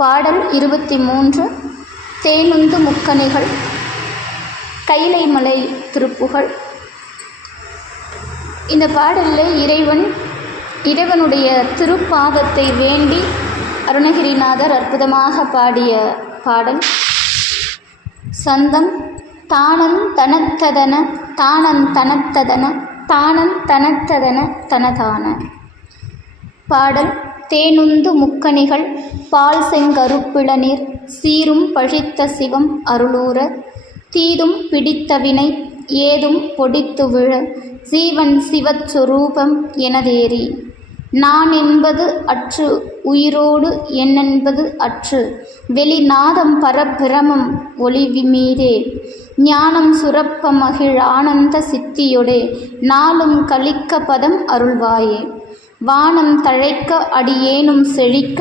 பாடல் 23. தேனுந்து முக்கணிகள். கைலை மலை திருப்புகழ். இந்த பாடலில் இறைவனுடைய திருப்பாதத்தை வேண்டி அருணகிரிநாதர் அற்புதமாக பாடிய பாடல். சந்தம் தானன் தனத்ததன தானன் தனத்ததன தானன் தனத்ததன தனதான. பாடல். தேனுந்து முக்கணிகள் பால் செங்கருப்பிளநீர் சீரும் பழித்த சிவம் அருளூர தீதும் பிடித்தவினை ஏதும் பொடித்து விழ ஜீவன் சிவச்சொரூபம் எனதேறி நான் என்பது அற்று உயிரோடு என்னென்பது அற்று வெளிநாதம் பரபிரமம் ஒளிவிமீதே ஞானம் சுரப்ப மகிழ் ஆனந்த சித்தியொடே நாளும் கலிக்க பதம் அருள்வாயே. வானம் தழைக்க அடியேனும் செழிக்க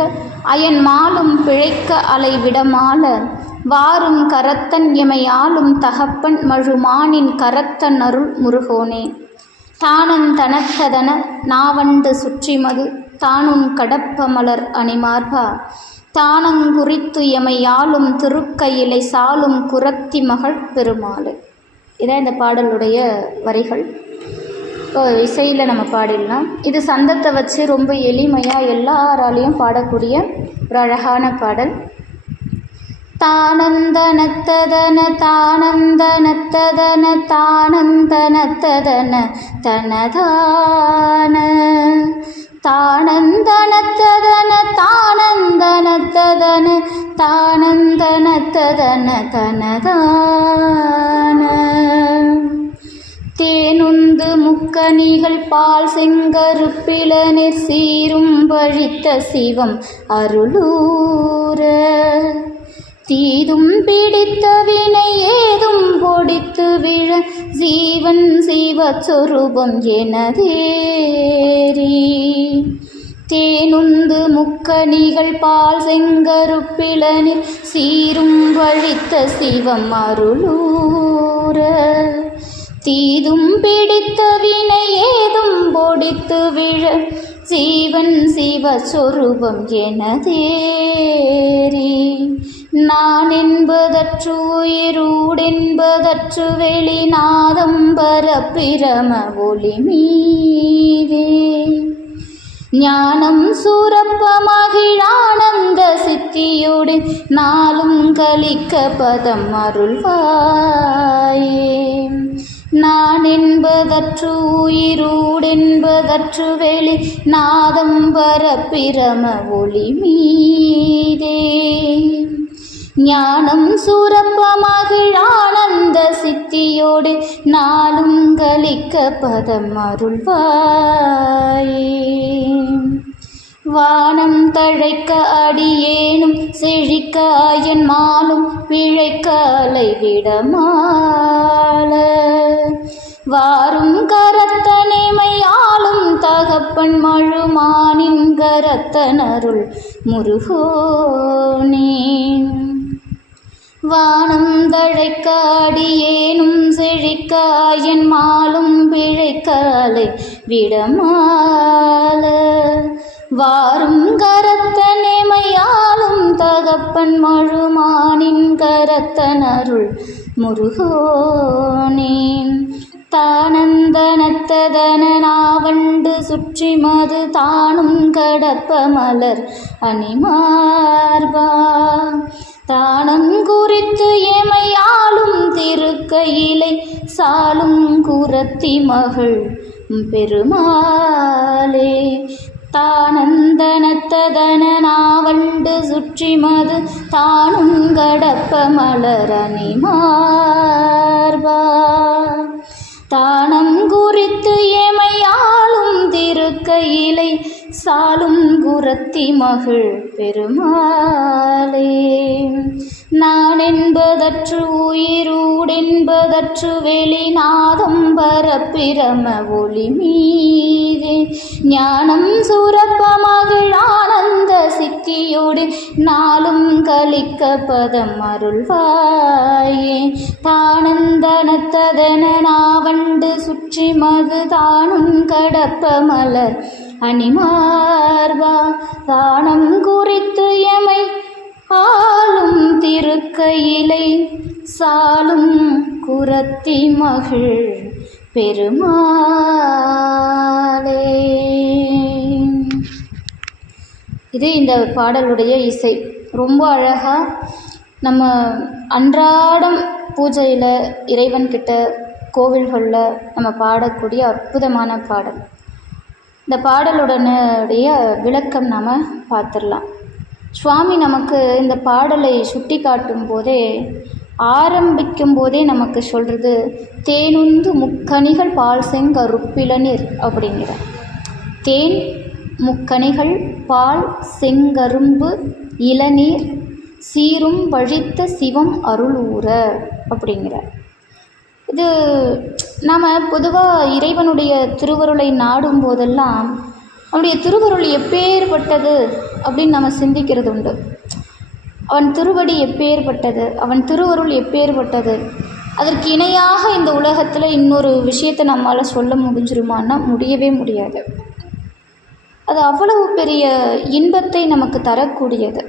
அயன் மாலும் பிழைக்க அலை விடமால வாரும் கரத்தன் எமையாலும் தகப்பன் மழுமானின் கரத்தன் அருள் முருகோனே. தானன் தனத்ததன நாவண்டு சுற்றிமது தானும் கடப்ப மலர் அணிமார்பா தானங்குறித்து எமையாலும் திருக்கையிலை சாலும் குரத்தி மகள் பெருமாளே. இதான் இந்த பாடலுடைய வரிகள். இப்போ இசையில் நம்ம பாடிடலாம். இது சந்தத்தை வச்சு ரொம்ப எளிமையாக எல்லாராலையும் பாடக்கூடிய ஒரு அழகான பாடல். தானந்தனத்ததன தானந்தனத்ததன தானந்தனத்ததன தனதான தானந்தனத்ததன தானந்தனத்ததன தானந்தனத்ததன தனதான. தேனுந்து முக்கணிகள் பால் செங்கருப்பிளநீர் சீரும் பழித்த சிவம் அருளூர தீதும் பிடித்த வினை ஏதும் பொடித்து விழ ஜீவன் சிவச்சொரூபம் எனதேறி. தேனுந்து முக்கணிகள் பால் செங்கருப்பிளநீர் சீரும் பழித்த சிவம் அருளூர தீதும் பிடித்த வினை ஏதும் பொடித்து விழ ஜீவன் சிவஸ்வரூபம் எனதேறி. நான் என்பதற்று உயிரூடென்பதற்று வெளிநாதம் பரபிரம ஒளி மீதே ஞானம் சூரப்ப மகிழானந்த சித்தியோடு நாளும் கலிக்க பதம் அருள்வாயே. நான் என்பதற்று உயிரூடென்பதற்று வெளி நாதம் பரபிரம ஒளி மீதே ஞானம் சூரப்ப மகிழானந்த சித்தியோடு நாளும் கலிக்க பதம் அருள்வாயே. வானம் தழைக்க அடியேனும் செழிக்க அயன் மாலும் பிழைக்க அலை விடமால வாரும் கரத்தனைமை ஆளும் தகப்பன் மழுமானின் கரத்தனருள் முருகோனே. வானம் தழைக்க அடியேனும் செழிக்க அயன் மாலும் பிழைக்க அலை விடமால வாரும் கரத்தனைமையாலும் தகப்பன் மழுமானின் கரத்தனருள் முருகோனே. தானந்தனத்ததன நாவண்டு சுற்றி மது தானும் கடப்ப மலர் அணிமார்பா தானம் குறித்து எமையாலும் திருக்கையிலை சாலும் குரத்தி மகள் பெருமாளே. தானந்தனத்ததன நாவண்டு சுற்றி மது தானும் கடப்ப மலர் அணிமார்பா தானம் குறித்து எமையாலும் திருக்கையிலை சாலும் குரத்தி மகள் பெருமாளே. நான் என்பதற்று உயிரூடென்பதற்று வெளிநாதம் பரபிரம ஒளி மீதே ஞானம் சூரப்ப மகிழ் ஆனந்த சித்தியோடு நாளும் கலிக்க பதம் அருள்வாயே. தானந்தனத்ததன நாவண்டு சுற்றி மது தானும் கடப்ப மலர் அணிமார்பா தானம் குறித்து எமை பக்தி மகிழ் பெருமாளே. இது இந்த பாடலுடைய இசை. ரொம்ப அழகாக நம்ம அன்றாடம் பூஜையில் இறைவன்கிட்ட கோவில்களில் நம்ம பாடக்கூடிய அற்புதமான பாடல். இந்த பாடலுடனுடைய விளக்கம் நாம் பார்த்துடலாம். சுவாமி நமக்கு இந்த பாடலை சுட்டி காட்டும் போதே, ஆரம்பிக்கும் போதே நமக்கு சொல்கிறது, தேனுந்து முக்கணிகள் பால் செங்கருப்பிளநீர் அப்படிங்கிற. தேன், முக்கணிகள், பால், செங்கரும்பு, இளநீர், சீரும் வழித்த சிவம் அருளூர அப்படிங்கிற. இது நாம் பொதுவாக இறைவனுடைய திருவருளை நாடும் போதெல்லாம் அவனுடைய திருவருள் எப்பேற்பட்டது அப்படின்னு நம்ம சிந்திக்கிறது உண்டு. அவன் திருவடி எப்பேற்பட்டது, அவன் திருவருள் எப்பேற்பட்டது, அதற்கு இணையாக இந்த உலகத்தில் இன்னொரு விஷயத்தை நம்மளால் சொல்ல முடிஞ்சிருமான்னா முடியவே முடியாது. அது அவ்வளவு பெரிய இன்பத்தை நமக்கு தரக்கூடியது.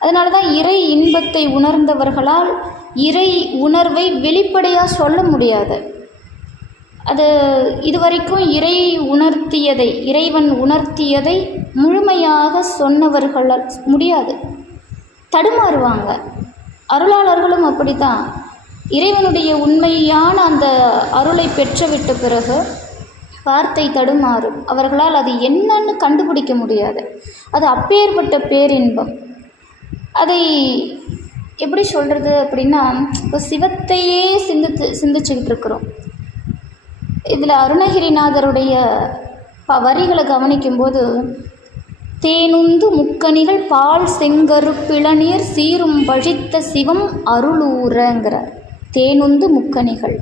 அதனால தான் இறை இன்பத்தை உணர்ந்தவர்களால் இறை உணர்வை வெளிப்படையாக சொல்ல முடியாது. அது இதுவரைக்கும் இறைவன் உணர்த்தியதை முழுமையாக சொன்னவர்களால் முடியாது, தடுமாறுவாங்க. அருளாளர்களும் அப்படி தான். இறைவனுடைய உண்மையான அந்த அருளை பெற்றுவிட்ட பிறகு வார்த்தை தடுமாறும். அவர்களால் அது என்னன்னு கண்டுபிடிக்க முடியாது. அது அப்பேற்பட்ட பேரின்பம். அதை எப்படி சொல்கிறது அப்படின்னா, இப்போ சிவத்தையே சிந்திச்சுக்கிட்டு இருக்கிறோம். இதில் அருணகிரிநாதருடைய வரிகளை கவனிக்கும்போது, தேனுந்து முக்கணிகள் பால் செங்கருப்பிளநீர் சீரும் வழித்த சிவம் அருளூரங்கிறார். தேனுந்து முக்கணிகள்,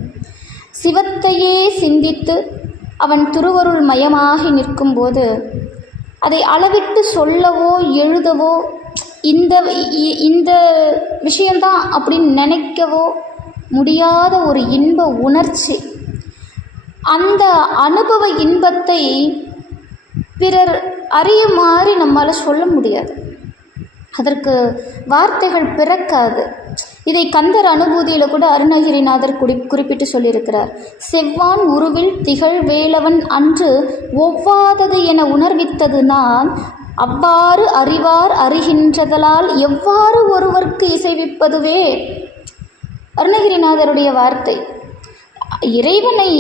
சிவத்தையே சிந்தித்து அவன் திருவருள் மயமாகி நிற்கும்போது அதை அளவிட்டு சொல்லவோ எழுதவோ இந்த விஷயந்தான் அப்படின்னு நினைக்கவோ முடியாத ஒரு இன்ப உணர்ச்சி. அந்த அனுபவ இன்பத்தை பிறர் அறியுமாறு நம்மளால் சொல்ல முடியாது. அதற்கு வார்த்தைகள் பிறக்காது. இதை கந்தர் அனுபூதியில் கூட அருணகிரிநாதர் குறிப்பிட்டு சொல்லியிருக்கிறார். செவ்வான் உருவில் திகழ் வேலவன் அன்று ஒவ்வாதது என உணர்வித்தது நான், அவ்வாறு அறிவார் அறிகின்றதலால் எவ்வாறு ஒருவருக்கு இசைவிப்பதுவே. அருணகிரிநாதருடைய வார்த்தை. இறைவனை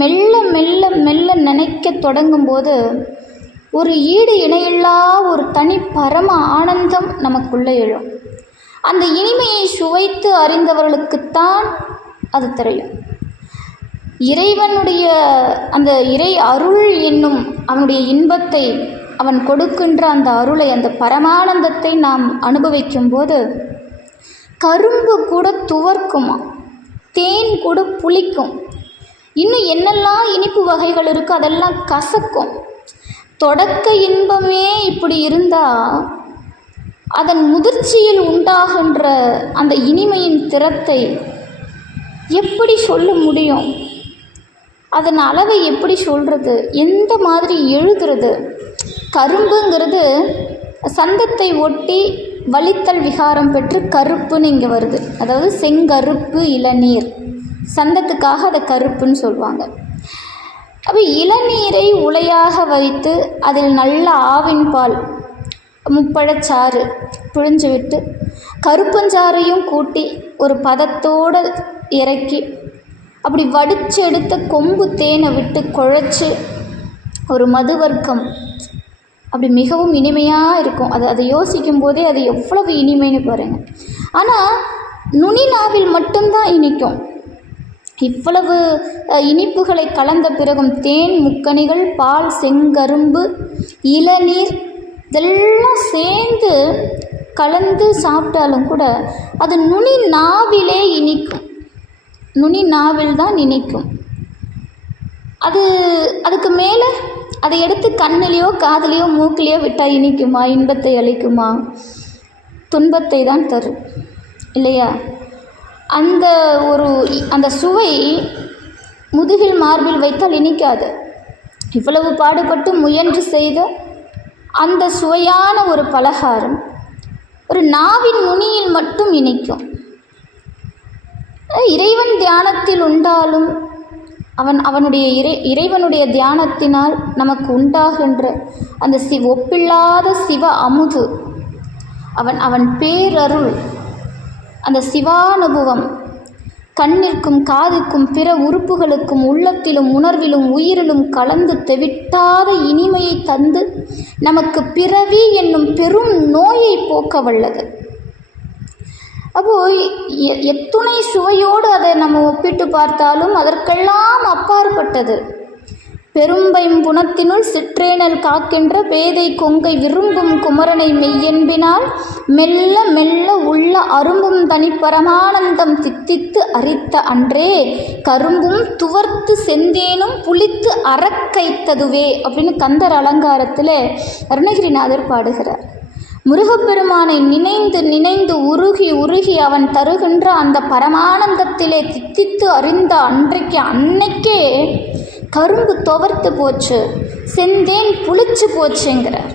மெல்ல மெல்ல மெல்ல நினைக்க தொடங்கும் போது ஒரு ஈடு இணையில்லா ஒரு தனி பரம ஆனந்தம் நமக்குள்ளே எழும். அந்த இனிமையை சுவைத்து அறிந்தவர்களுக்குத்தான் அது தெரியும். இறைவனுடைய அந்த இறை அருள் என்னும் அவனுடைய இன்பத்தை, அவன் கொடுக்கின்ற அந்த அருளை, அந்த பரமானந்தத்தை நாம் அனுபவிக்கும் போது கரும்பு கூட துவர்க்குமா, தேன் கூட புளிக்கும், இன்னும் என்னெல்லாம் இனிப்பு வகைகள் இருக்கோ அதெல்லாம் கசக்கும். தொடக்க இன்பமே இப்படி இருந்தால் அதன் முதிர்ச்சியில் உண்டாகின்ற அந்த இனிமையின் திறத்தை எப்படி சொல்ல முடியும்? அதன் அளவை எப்படி சொல்கிறது? எந்த மாதிரி எழுதுறது? கரும்புங்கிறது சந்தத்தை ஒட்டி வலித்தல் விகாரம் பெற்று கருப்புன்னு இங்கே வருது. அதாவது செங்கருப்பு இளநீர், சந்தத்துக்காக அதை கருப்புன்னு சொல்லுவாங்க. அப்போ இளநீரை உலையாக வைத்து அதில் நல்ல ஆவின் பால், முப்பழச்சாறு பிழிஞ்சு விட்டு கருப்பஞ்சாறையும் கூட்டி ஒரு பதத்தோடு இறக்கி அப்படி வடித்து எடுத்த கொம்பு தேனை விட்டு குழைச்சி ஒரு மதுவர்க்கம், அப்படி மிகவும் இனிமையாக இருக்கும். அதை யோசிக்கும் போதே அது எவ்வளவு இனிமைன்னு பாருங்கள். ஆனால் நுனி நாவில் மட்டும்தான் இனிக்கும். இவ்வளவு இனிப்புகளை கலந்த பிறகும் தேன், முக்கணிகள், பால், செங்கரும்பு, இளநீர் இதெல்லாம் சேர்ந்து கலந்து சாப்பிட்டாலும் கூட அது நுனி நாவிலே இனிக்கும். நுனி நாவில் தான் இனிக்கும். அதுக்கு மேலே அதை எடுத்து கண்ணிலையோ காதுலையோ மூக்கிலையோ விட்டால் இனிக்குமா? இன்பத்தை அளிக்குமா? துன்பத்தை தான் தரும் இல்லையா? அந்த சுவை முதுகில் மார்பில் வைத்தால் இனிக்காது. இவ்வளவு பாடுபட்டு முயன்று செய்த அந்த சுவையான ஒரு பலகாரம் ஒரு நாவின் நுனியில் மட்டும் இனிக்கும். இறைவன் தியானத்தில் உண்டாலும் அவனுடைய இறைவனுடைய தியானத்தினால் நமக்கு உண்டாகின்ற அந்த ஒப்பில்லாத சிவ அமுது, அவன் பேரருள், அந்த சிவானுபவம் கண்ணிற்கும் காதுக்கும் பிற உறுப்புகளுக்கும் உள்ளத்திலும் உணர்விலும் உயிரிலும் கலந்து தெவிட்டாத இனிமையை தந்து நமக்கு பிறவி என்னும் பெரும் நோயை போக்க வல்லது. அப்போது எத்துணை சுவையோடு அதை நம்ம ஒப்பிட்டு பார்த்தாலும் அதற்கெல்லாம் அப்பாற்பட்டது. பெரும்பைம்புணத்தினுள் சிற்றேனல் காக்கின்ற பேதை கொங்கை விரும்பும் குமரனை மெய்யென்பினால் மெல்ல மெல்ல உள்ள அரும்பும் தனி பரமானந்தம் தித்தித்து அரித்த அன்றே கரும்பும் துவர்த்து செந்தேனும் புளித்து அறக்கைத்ததுவே அப்படின்னு கந்தர் அலங்காரத்தில் அருணகிரிநாதர் பாடுகிறார். முருகப்பெருமானை நினைந்து நினைந்து உருகி உருகி அவன் தருகின்ற அந்த பரமானந்தத்திலே தித்தித்து அறிந்த அன்னைக்கே கரும்பு துவர்த்து போச்சு, செந்தேன் புளிச்சு போச்சுங்கிறார்.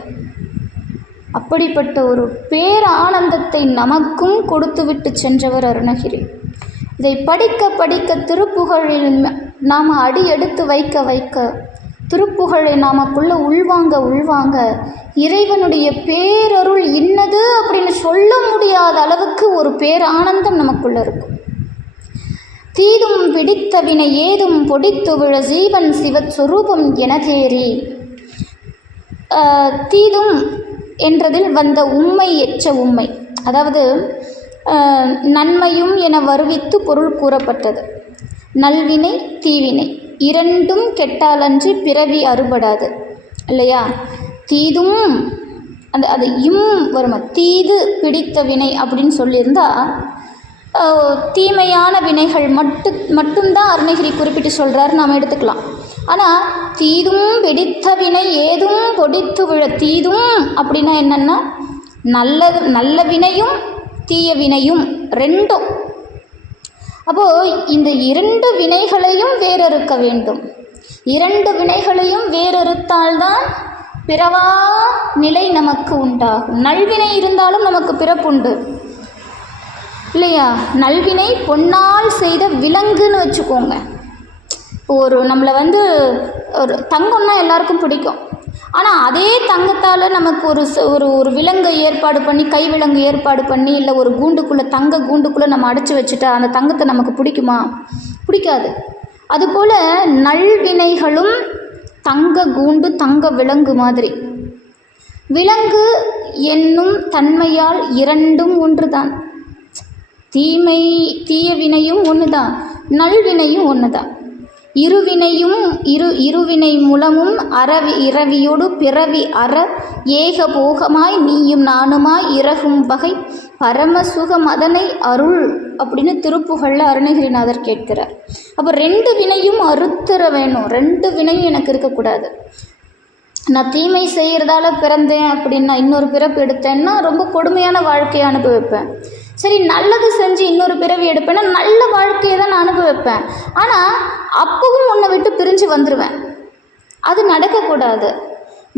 அப்படிப்பட்ட ஒரு பேரானந்தத்தை நமக்கும் கொடுத்து விட்டு சென்றவர் அருணகிரி. இதை படிக்க படிக்க திருப்புகழில் நாம் அடி எடுத்து வைக்க வைக்க திருப்புகழை நாமக்குள்ள உள்வாங்க இறைவனுடைய பேரருள் இன்னது அப்படின்னு சொல்ல முடியாத அளவுக்கு ஒரு பேரானந்தம் நமக்குள்ள இருக்கும். தீதும் பிடித்த வினை ஏதும் பொடித்து விழ ஜீவன் சிவஸ்வரூபம் என தேறி. தீதும் என்றதில் வந்த உண்மை எச்ச உண்மை, அதாவது நன்மையும் என வருவித்து பொருள் கூறப்பட்டது. நல்வினை தீவினை இரண்டும் கெட்டாலன்றி பிறவி அறுபடாது இல்லையா? தீதும் அது வருமா, தீது பிடித்த வினை அப்படின்னு சொல்லியிருந்தா தீமையான வினைகள் மட்டும்தான் அருணகிரி குறிப்பிட்டு சொல்கிறாரு, நாம் எடுத்துக்கலாம். ஆனால் தீதும் பிடித்த வினை ஏதும் பொடித்து விழ, தீதும் அப்படின்னா என்னென்னா நல்ல வினையும் தீய வினையும் ரெண்டும். அப்போது இந்த இரண்டு வினைகளையும் வேறறுக்க வேண்டும். இரண்டு வினைகளையும் வேறறுத்தால்தான் பிறவா நிலை நமக்கு உண்டாகும். நல்வினை இருந்தாலும் நமக்கு பிறப்புண்டு இல்லையா? நல்வினை பொன்னால் செய்த விலங்குன்னு வச்சுக்கோங்க. நம்மளை ஒரு தங்கம்னா எல்லாருக்கும் பிடிக்கும். ஆனால் அதே தங்கத்தால் நமக்கு ஒரு விலங்கை ஏற்பாடு பண்ணி, கை விலங்கு ஏற்பாடு பண்ணி, இல்லை ஒரு தங்க கூண்டுக்குள்ளே நம்ம அடைச்சி வச்சுட்டா அந்த தங்கத்தை நமக்கு பிடிக்குமா? பிடிக்காது. அதுபோல் நல்வினைகளும் தங்க கூண்டு தங்க விலங்கு மாதிரி. விலங்கு என்னும் தன்மையால் இரண்டும் ஒன்று தான். தீய வினையும் ஒன்று தான், நல்வினையும் ஒன்று தான். இருவினை மூலமும் இரவியோடு பிறவி ஏகபோகமாய் நீயும் நானுமாய் இறகும் வகை பரமசுகம் அதனை அருள் அப்படின்னு திருப்புகழில் அருணகிரிநாதர் கேட்கிறார். அப்போ ரெண்டு வினையும் அறுத்தர வேணும். ரெண்டு வினையும் எனக்கு இருக்கக்கூடாது. நான் தீமை செய்கிறதால பிறந்தேன் அப்படின்னா, இன்னொரு பிறப்பு எடுத்தேன்னா ரொம்ப கொடுமையான வாழ்க்கையை அனுபவிப்பேன். சரி, நல்லது செஞ்சு இன்னொரு பிறவி எடுப்பேன்னா நல்ல வாழ்க்கையை தான் நான் அனுபவிப்பேன். ஆனால் அப்பவும் உன்னை விட்டு பிரிஞ்சு வந்துடுவேன். அது நடக்கக்கூடாது.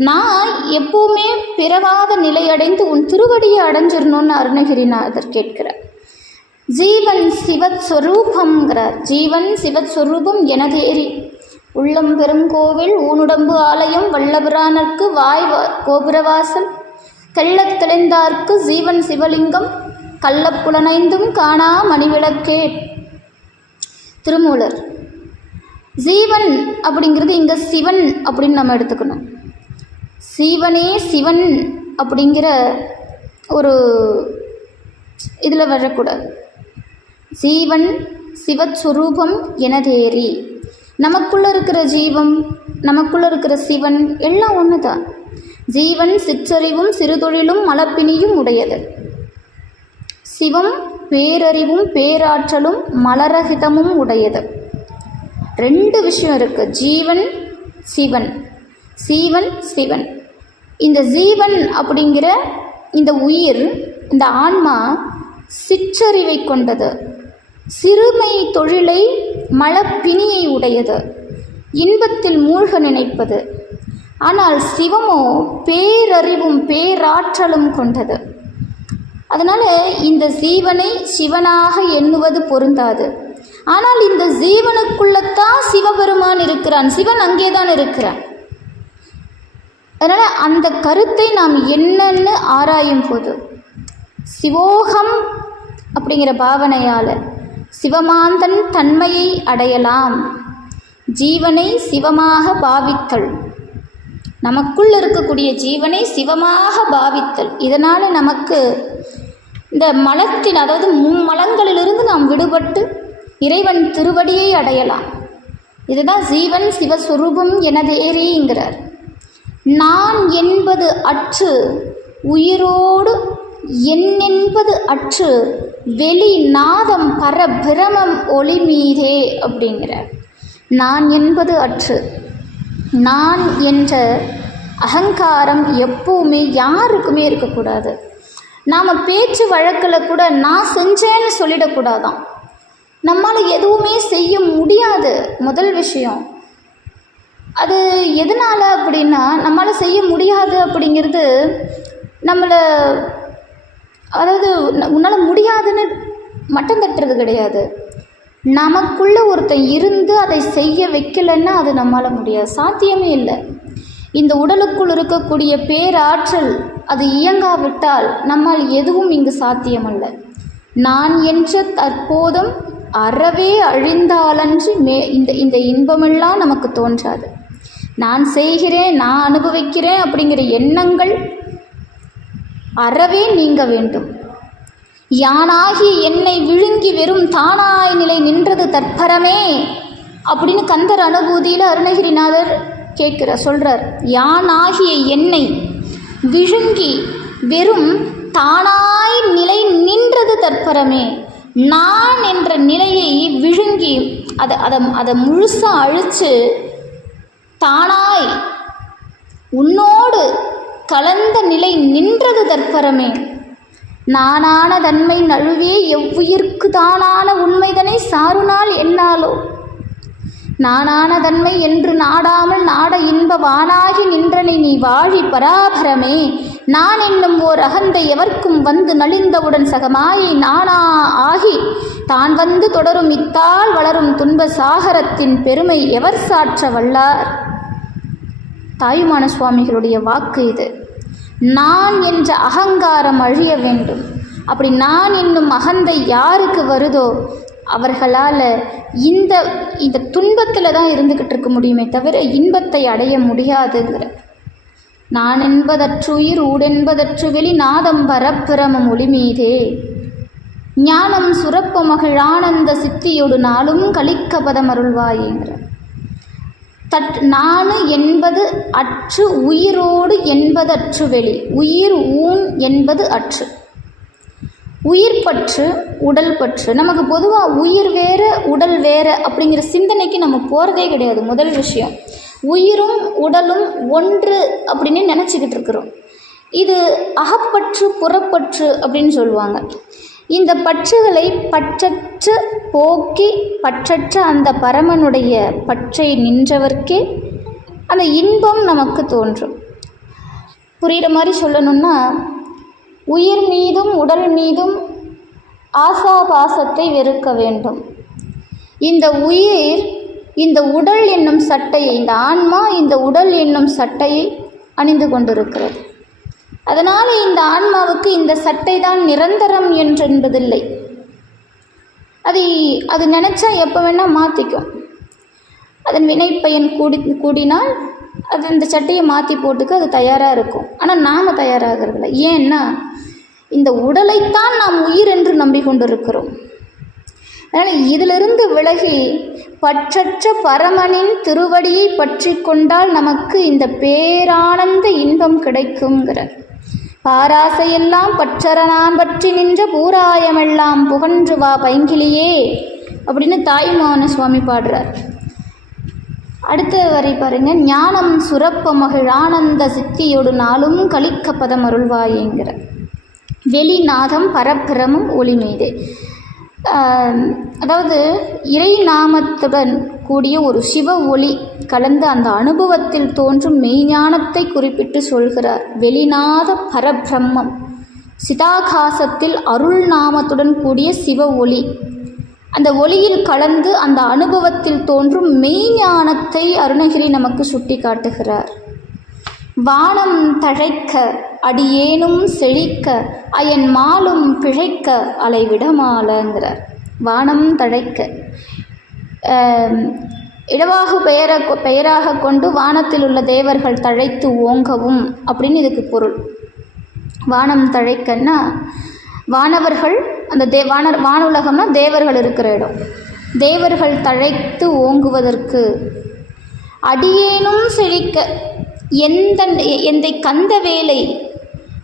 நான் எப்பவுமே பிறவாத நிலையடைந்து உன் திருவடியை அடைஞ்சிடணும்னு அருணகிரிநாதர் கேட்கிறார். ஜீவன் சிவஸ்வரூபங்கிறார். ஜீவன் சிவஸ்வரூபம் எனதேரி உள்ளம் பெரும் கோவில் ஊனுடம்பு ஆலயம் வல்லபிரானர்க்கு வாய் கோபுரவாசல் தெள்ளத் தெளிந்தார்க்கு ஜீவன் சிவலிங்கம் கள்ளப்புலனைந்தும் காணா மணிவிளக்கே. திருமூலர். ஜீவன் அப்படிங்கிறது இங்கே சிவன் அப்படின்னு நம்ம எடுத்துக்கணும். சீவனே சிவன் அப்படிங்கிற ஒரு இதில் வரக்கூடாது. ஜீவன் சிவஸ்வரூபம் எனதேரி. நமக்குள்ளே இருக்கிற ஜீவம், நமக்குள்ளே இருக்கிற சிவன் எல்லாம் ஒன்று தான். ஜீவன் சிற்றறிவும் சிறுதொழிலும் மலப்பினியும் உடையது. சிவம் பேரறிவும் பேராற்றலும் மலரகிதமும் உடையது. ரெண்டு விஷயம் இருக்குது. ஜீவன் சிவன், சீவன் சிவன். இந்த ஜீவன் அப்படிங்கிற இந்த உயிர், இந்த ஆன்மா சிற்றறிவை கொண்டது, சிறுமை தொழிலை மலப்பினியை உடையது, இன்பத்தில் மூழ்க நினைப்பது. ஆனால் சிவமோ பேரறிவும் பேராற்றலும் கொண்டது. அதனால் இந்த ஜீவனை சிவனாக எண்ணுவது பொருந்தாது. ஆனால் இந்த ஜீவனுக்குள்ளத்தான் சிவபெருமான் இருக்கிறான், சிவன் அங்கே தான் இருக்கிறான். அதனால் அந்த கருத்தை நாம் என்னன்னு ஆராயும் போது சிவோகம் அப்படிங்கிற பாவனையால் சிவமாந்தன் தன்மையை அடையலாம். ஜீவனை சிவமாக பாவித்தல், நமக்குள் இருக்கக்கூடிய ஜீவனை சிவமாக பாவித்தல். இதனால் நமக்கு இந்த மலத்தின், அதாவது மும்மலங்களிலிருந்து நாம் விடுபட்டு இறைவன் திருவடியை அடையலாம். இதுதான் ஜீவன் சிவஸ்வரூபம் எனதேரிங்கிறார். நான் என்பது அற்று உயிரோடு என்பது அற்று வெளி நாதம் பரபிரமம் ஒளி மீதே அப்படிங்கிறார். நான் என்பது அற்று, நான் என்ற அகங்காரம் எப்பவுமே யாருக்குமே இருக்கக்கூடாது. நாம் பேச்சு வழக்கில் கூட நான் செஞ்சேன்னு சொல்லிடக்கூடாதான். நம்மால் எதுவுமே செய்ய முடியாது. முதல் விஷயம் அது எதனால் அப்படின்னா, நம்மளால் செய்ய முடியாது அப்படிங்கிறது நம்மளை, அதாவது உன்னால் முடியாதுன்னு மட்டம் தட்டுறது கிடையாது. நமக்குள்ளே ஒருத்தன் இருந்து அதை செய்ய வைக்கலைன்னா அது நம்மளால் முடியாது, சாத்தியமே இல்லை. இந்த உடலுக்குள் இருக்கக்கூடிய பேராற்றல் அது இயங்காவிட்டால் நம்மால் எதுவும் இங்கு சாத்தியமல்ல. நான் என்ற தற்போதும் அறவே அழிந்தாலன்றி இந்த இன்பமெல்லாம் நமக்கு தோன்றாது. நான் செய்கிறேன், நான் அனுபவிக்கிறேன் அப்படிங்கிற எண்ணங்கள் அறவே நீங்க வேண்டும். யானாகி என்னை விழுங்கி வெறும் தானாய் நிலை நின்றது தற்பரமே அப்படின்னு கந்தர் அனுபூதியில் அருணகிரிநாதர் சொல்கிறார். யானாகிய என்னை விழுங்கி வெறும் தானாய் நிலை நின்றது தற்பரமே. நான் என்ற நிலையை விழுங்கி அதை முழுசாக அழித்து தானாய் உன்னோடு கலந்த நிலை நின்றது தற்பரமே. நானான தன்மை நழுவியே எவ்வுயிர்க்கு தானான உண்மைதனை சாருநாள் என்னாலோ. நானான தன்மை என்று நாடாமல் நாட இன்ப வானாகி நின்றனை நீ வாழி பராபரமே. நான் என்னும் ஓர் அகந்தை எவர்க்கும் வந்து நலிந்தவுடன் சகமாயை நானா ஆகி தான் வந்து தொடரும் இத்தால் வளரும் துன்ப சாகரத்தின் பெருமை எவர் சாற்ற வல்லார். தாயுமான சுவாமிகளுடைய வாக்கு இது. நான் என்ற அகங்காரம் அழிய வேண்டும். அப்படி நான் என்னும் அகந்தை யாருக்கு வருதோ அவர்களால் இந்த துன்பத்தில் தான் இருந்துக்கிட்டு இருக்க முடியுமே தவிர இன்பத்தை அடைய முடியாதுங்கிற. நான் என்பதற்றுயிர் ஊடென்பதற்று வெளி நாதம் பரப்பிரமம் ஒளி மீதே. ஞானம் சுரப்ப மகிழ் ஆனந்த சித்தியோடு நாளும் கலிக்க பதமருள்வாயேங்கிற. நானு என்பது அற்று உயிரோடு என்பதற்று வெளி. உயிர் ஊன் என்பது அற்று. உயிர் பற்று உடல் பற்று. நமக்கு பொதுவாக உயிர் வேறு உடல் வேறு அப்படிங்கிற சிந்தனைக்கு நம்ம போகிறதே கிடையாது. முதல் விஷயம், உயிரும் உடலும் ஒன்று அப்படின்னு நினச்சிக்கிட்டு இருக்கிறோம். இது அகப்பற்று புறப்பற்று அப்படின்னு சொல்லுவாங்க. இந்த பற்றுகளை பற்றற்று போக்கி பற்றற்ற அந்த பரமனுடைய பற்றை நின்றவர்க்கே அந்த இன்பம் நமக்கு தோன்றும். புரிகிற மாதிரி சொல்லணும்னா, உயிர் மீதும் உடல் மீதும் ஆசாபாசத்தை வெறுக்க வேண்டும். இந்த உயிர் இந்த உடல் என்னும் சட்டையை, இந்த ஆன்மா இந்த உடல் என்னும் சட்டையை அணிந்து கொண்டிருக்கிறது. அதனால் இந்த ஆன்மாவுக்கு இந்த சட்டை தான் நிரந்தரம் என்பதில்லை. அது நினச்சா எப்போ வேணால் மாற்றிக்கும். அதன் வினைப்பயன் கூடினால் அது இந்த சட்டையை மாற்றி போட்டுக்க அது தயாராக இருக்கும். ஆனால் நாம் தயாராகிறதில்ல. ஏன்னா இந்த உடலைத்தான் நாம் உயிர் என்று நம்பிக்கொண்டிருக்கிறோம். அதனால் இதிலிருந்து விலகி பற்றற்ற பரமனின் திருவடியை பற்றி கொண்டால் நமக்கு இந்த பேரானந்த இன்பம் கிடைக்குங்கிற. பாராசையெல்லாம் பற்றற நான் பற்றி நின்ற பூராயமெல்லாம் புகன்று வா பைங்கிலியே அப்படின்னு தாயுமான சுவாமி பாடுறார். அடுத்த வரை பாருங்க. ஞானம் சுரப்ப மகிழ் ஆனந்த சித்தியோடு நாளும் கலிக்க பதம் அருள்வாயேங்கிற. வெளிநாதம் பரப்பிரமும் ஒளி மீதே. அதாவது இறை நாமத்துடன் கூடிய ஒரு சிவ ஒளி கலந்து அந்த அனுபவத்தில் தோன்றும் மெய்ஞானத்தை குறிப்பிட்டு சொல்கிறார். வெளிநாத பரபிரம்மம் சிதாகாசத்தில் அருள் நாமத்துடன் கூடிய சிவ ஒளி. அந்த ஒளியில் கலந்து அந்த அனுபவத்தில் தோன்றும் மெய்ஞானத்தை அருணகிரி நமக்கு சுட்டி காட்டுகிறார். வானம் தழைக்க அடியேனும் செழிக்க அயன் மாலும் பிழைக்க அலைவிடமாலங்கிறார். வானம் தழைக்க, இடவாகு பெயராக கொண்டு வானத்தில் உள்ள தேவர்கள் தழைத்து ஓங்கவும் அப்படின்னு இதுக்கு பொருள். வானம் தழைக்கன்னா வானவர்கள், அந்த வானுலகம்னா தேவர்கள் இருக்கிற இடம். தேவர்கள் தழைத்து ஓங்குவதற்கு, அடியேனும் செழிக்க, எந்தை கந்த வேலை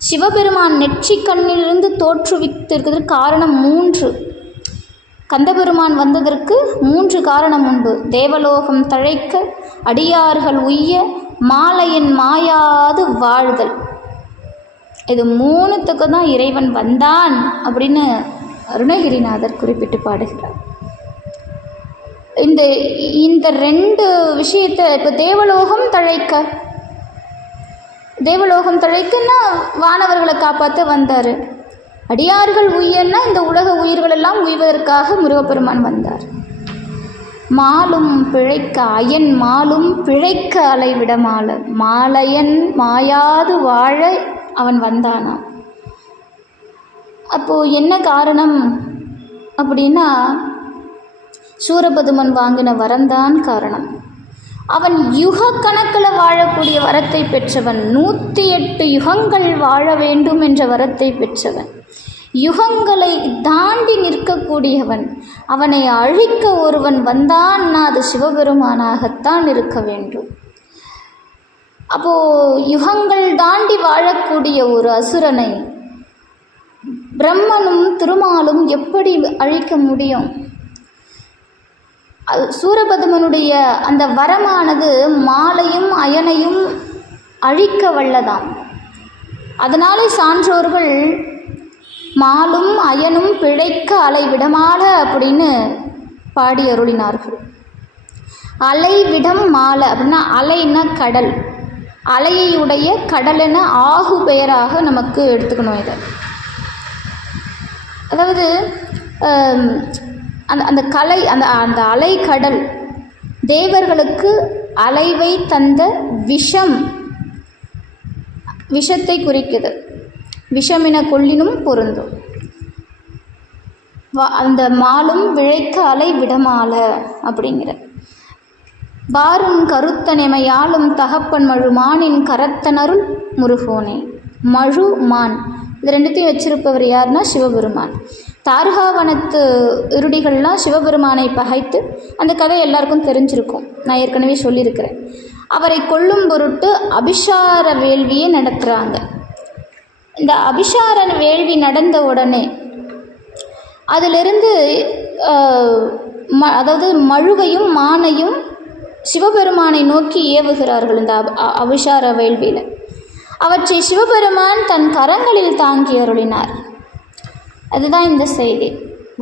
சிவபெருமான் நெற்றி கண்ணிலிருந்து தோற்றுவித்திருக்கிறதுக்கு காரணம் 3. கந்தபெருமான் வந்ததற்கு 3 காரணம் உண்டு. தேவலோகம் தழைக்க, அடியார்கள் உய்ய, மாலையன் மாயாது வாழ்தல். இது 3த்துக்கு தான் இறைவன் வந்தான் அப்படின்னு அருணகிரிநாதர் குறிப்பிட்டு பாடுகிறார். இந்த 2 விஷயத்தை இப்போ தேவலோகம் தழைக்குன்னா வானவர்களை காப்பாற்ற வந்தார். அடியார்கள் உய்யன்னா இந்த உலக உயிர்களெல்லாம் உய்வதற்காக முருகப்பெருமான் வந்தார். மாலும் பிழைக்க, அயன் மாலும் பிழைக்க அலைவிடமால, மாலையன் மாயாது வாழ அவன் வந்தானாம். அப்போது என்ன காரணம் அப்படின்னா, சூரபதுமன் வாங்கின வரம்தான் காரணம். அவன் யுக கணக்கில் வாழக்கூடிய வரத்தை பெற்றவன். 108 யுகங்கள் வாழ வேண்டும் என்ற வரத்தை பெற்றவன். யுகங்களை தாண்டி நிற்கக்கூடியவன். அவனை அழிக்க ஒருவன் வந்தான்னா அது சிவபெருமானாகத்தான் இருக்க வேண்டும். அப்போது யுகங்கள் தாண்டி வாழக்கூடிய ஒரு அசுரனை பிரம்மனும் திருமாலும் எப்படி அழிக்க முடியும்? சூரபதுமனுடைய அந்த வரமானது மாலையும் அயனையும் அழிக்க வல்லதாம். அதனாலே சான்றோர்கள் மாலும் அயனும் பிழைக்க அலைவிடமால அப்படின்னு பாடி அருளினார்கள். அலைவிடம் மாலை அப்படின்னா, அலைன்னா கடல், அலையை உடைய கடலென ஆகு பெயராக நமக்கு எடுத்துக்கணும். இதை அதாவது அந்த கலை, அந்த அலை கடல் தேவர்களுக்கு அலைவை தந்த விஷத்தை குறிக்குது. விஷமென கொள்ளினும் பொருந்தும். அந்த மாலும் விழைக்க அலை விடமால அப்படிங்கிற வாரும் கருத்தனைமையாலும் தகப்பன் மழுமானின் கரத்தனருள் முருகோனே. மழு மான் இது 2த்தையும் வச்சிருப்பவர் யாருன்னா சிவபெருமான். தாருகாவனத்து இருடிகள்லாம் சிவபெருமானை பகைத்து, அந்த கதை எல்லாருக்கும் தெரிஞ்சிருக்கும், நான் ஏற்கனவே சொல்லியிருக்கிறேன். அவரை கொல்லும் பொருட்டு அபிஷார வேள்வியை நடத்துகிறாங்க. இந்த அபிஷார வேள்வி நடந்த உடனே அதிலிருந்து அதாவது மழுவையும் மானையும் சிவபெருமானை நோக்கி ஏவுகிறார்கள். இந்த அபிஷார வேள்வியில் அவற்றை சிவபெருமான் தன் கரங்களில் தாங்கி அருளினார். அதுதான் இந்த செய்தி.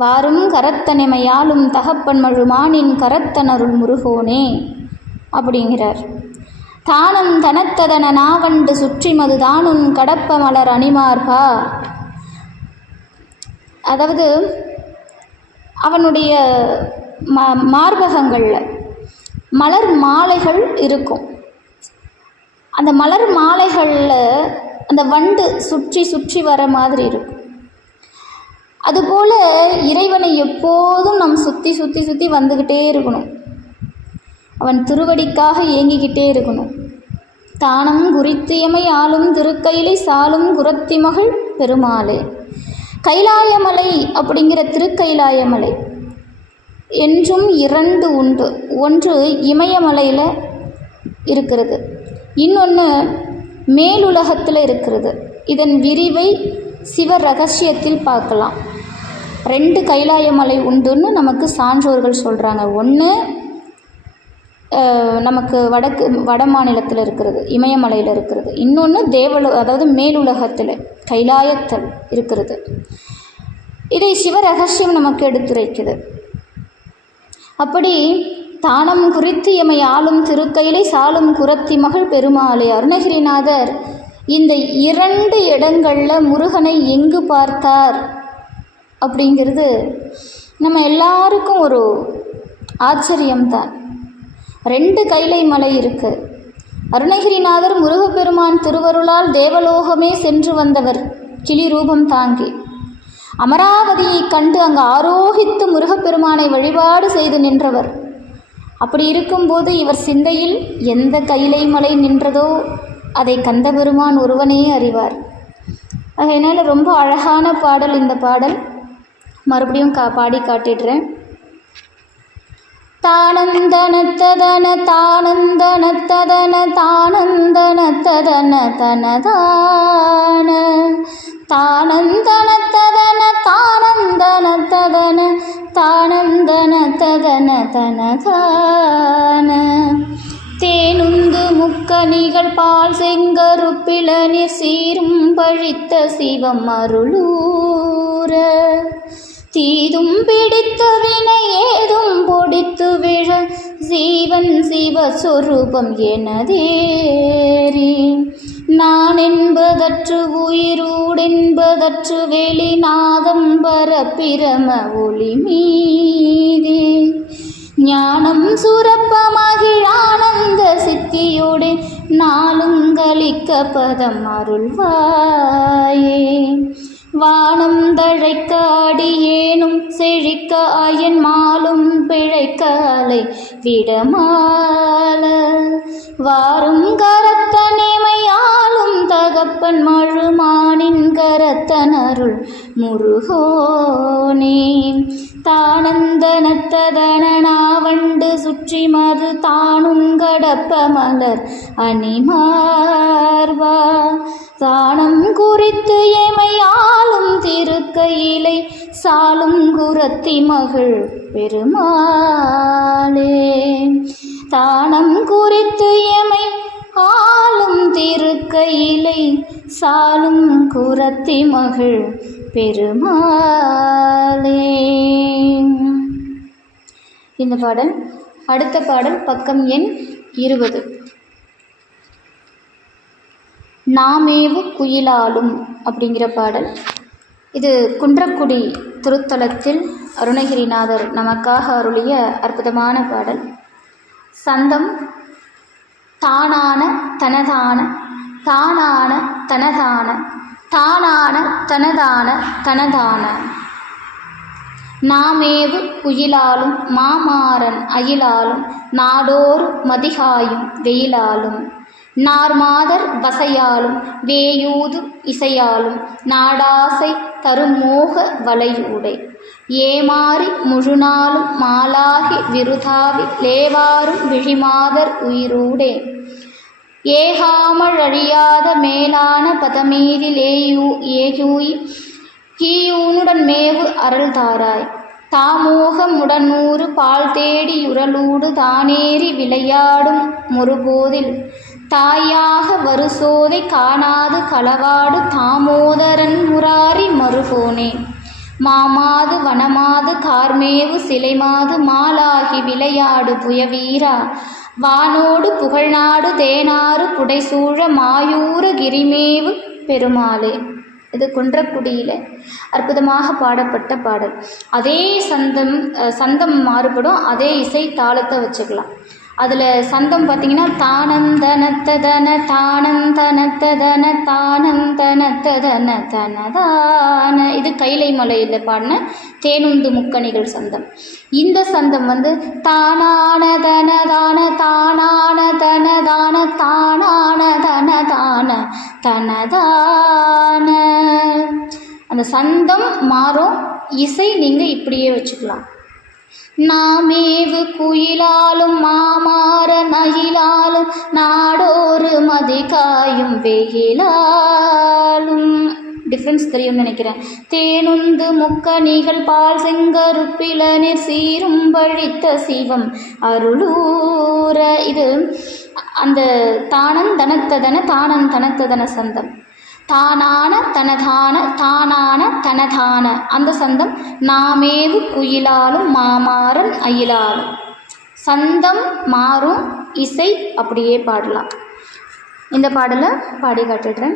வாரும் கரத்தனைமையாலும் தகப்பன் மழுமானின் கரத்தனருள் முருகோனே அப்படிங்கிறார். தானம் தனத்ததன நாவண்டு சுற்றி மது தானுன் கடப்ப மலர் அணிமார்பா. அதாவது அவனுடைய மார்பகங்களில் மலர் மாலைகள் இருக்கும். அந்த மலர் மாலைகளில் அந்த வண்டு சுற்றி சுற்றி வர மாதிரி இருக்கும். அதுபோல் இறைவனை எப்போதும் நாம் சுற்றி சுற்றி சுற்றி வந்துக்கிட்டே இருக்கணும். அவன் திருவடிக்காக ஏங்கிக்கிட்டே இருக்கணும். தானம் குறித்தியமை ஆளும் திருக்கையிலை சாலும் குரத்தி மகள் பெருமாளே. கைலாயமலை அப்படிங்கிற திருக்கைலாயமலை என்றும் 2 உண்டு. ஒன்று இமயமலையில் இருக்கிறது, இன்னொன்று மேலுலகத்தில் இருக்கிறது. இதன் விரிவை சிவ ரகசியத்தில் பார்க்கலாம். 2 கைலாயமலை உண்டுன்னு நமக்கு சான்றோர்கள் சொல்கிறாங்க. ஒன்று நமக்கு வட மாநிலத்தில் இருக்கிறது, இமயமலையில் இருக்கிறது. இன்னொன்று அதாவது மேலுலகத்தில் கைலாயத்தில் இருக்கிறது. இதை சிவ ரகசியம் நமக்கு எடுத்துரைக்குது. அப்படி தானம் குறித்து எமை ஆளும் திருக்கையிலை சாலும் குரத்தி மகள் பெருமாளே. அருணகிரிநாதர் இந்த 2 இடங்களில் முருகனை எங்கு பார்த்தார் அப்படிங்கிறது நம்ம எல்லாருக்கும் ஒரு ஆச்சரியம்தான். 2 கைலை மலை இருக்குது. அருணகிரிநாதர் முருகப்பெருமான் திருவருளால் தேவலோகமே சென்று வந்தவர் கிளி ரூபம் தாங்கி. அமராவதியை கண்டு அங்கு ஆரோகித்து முருகப்பெருமானை வழிபாடு செய்து நின்றவர். அப்படி இருக்கும்போது இவர் சிந்தையில் எந்த கைலை மலை நின்றதோ அதை கந்தபெருமான் ஒருவனே அறிவார். அதனால் ரொம்ப அழகான பாடல் இந்த பாடல். மறுபடியும் பாடி காட்டிடுறேன். தானந்தனத்ததன தானந்தனத்ததன தானந்தனத்ததன தனதான தானந்தனத்ததன தானந்தனத்ததன தானந்தனத்ததன தனதான தேனுந்து முக்கணிகள் பால் செங்கருப்பிளநீர் சீரும் பழித்த சிவம் அருளூர தீதும் பிடித்த வினை ஏதும் பொடித்து விழ ஜீவன் சிவஸ்வரூபம் எனதேரி நான் என்பதற்று உயிரூடென்பதற்று வெளிநாதம் பரப்பிரம ஒளி மீதே ஞானம் சுரப்ப மகிழானந்த சித்தியோடு நாளும் கலிக்க பதம் அருள்வாயே வானம் தழைக்க அடியேனும் செழிக்க அயன் மாலும் பிழைக்க அலை விடமால வாரும் கரத்த நேமையாலும் தகப்பன் மழுமானின் கரத்தன் அருள் முருகோனே தானந்தனத்ததன நாவண்டு சுற்றி மது தானுங்கடப்ப மலர் அணிமார்வா தானம் குறித்து எமையாலும் திருக்கையிலை சாலும் குரத்தி மகள் பெருமாளே தானம் குறித்து எமை ஆளும் திருக்கையிலை சாலும் குரத்தி மகள் பெருமாளே. இந்த பாடல். அடுத்த பாடல் பக்கம் எண் 20. நாமேவு குயிலாலும் அப்படிங்கிற பாடல். இது குன்றக்குடி திருத்தலத்தில் அருணகிரிநாதர் நமக்காக அருளிய அற்புதமான பாடல். சந்தம் தானான தனதான தானான தனதான தானான தனதான தனதான நாமேவு குயிலாலும் மாமாறன் அயிலாலும் நாடோறு மதிகாயும் வெயிலாலும் நார்மாதர் வசையாலும் வேயூது இசையாலும் நாடாசை தருமோக வலையூடை ஏமாறி முழுநாளும் மாலாகி விருதாவி லேவாரும் விழிமாதர் உயிரூடே ஏகாமழழியாத மேலான பதமீதில் ஏயூயி ஹீயூனுடன் மேவு அருள் தாராய் தாமோகமுடனூறு பால் தேடி யுரலூடு தானேறி விளையாடும் முறுபோதில் தாயாக வருசோதை காணாது களவாடு தாமோதரன் முராரி மறுபோனே மாமாது வனமாது கார்மேவு சிலைமாது மாலாகி விளையாடு புயவீரா வானோடு புகழ்நாடு தேனாறு புடைசூழ மாயூர கிரிமேவு பெருமாளே. இது குன்றக்குடியில் அற்புதமாக பாடப்பட்ட பாடல். அதே சந்தம் மாறுபடும், அதே இசை தாளத்தை வச்சுக்கலாம். அதில் சந்தம் பார்த்திங்கன்னா தானந்தனத்ததன தானந்தனத்ததன தானந்தனத்ததன தனதான. இது கைலை மலையில் பாடின தேனுந்து முக்கணிகள் சந்தம். இந்த சந்தம் வந்து தானான தனதான தானான தனதான தானான தனதான தனதான. அந்த சந்தம் மாறும், இசை நீங்கள் இப்படியே வச்சுக்கலாம். நாமேவு குயிலாலும் மாமாற நயிலாலும் நாடோறு மதிகாயும் வெயிலாலும். டிஃப்ரென்ஸ் தெரியும்னு நினைக்கிறேன். தேனுந்து முக்கணிகள் பால் செங்கருப்பிளநீர் சீரும் பழித்த சிவம் அருளூர. இது அந்த தானந்தனத்ததன தானந்தனத்ததன சந்தம். தானான தனதான தானான தனதான அந்த சந்தம். நாமேவு குயிலாலும் மாமாறன் அயிலாலும். சந்தம் மாறும், இசை அப்படியே பாடலாம். இந்த பாடலை பாடி காட்டுடுறேன்.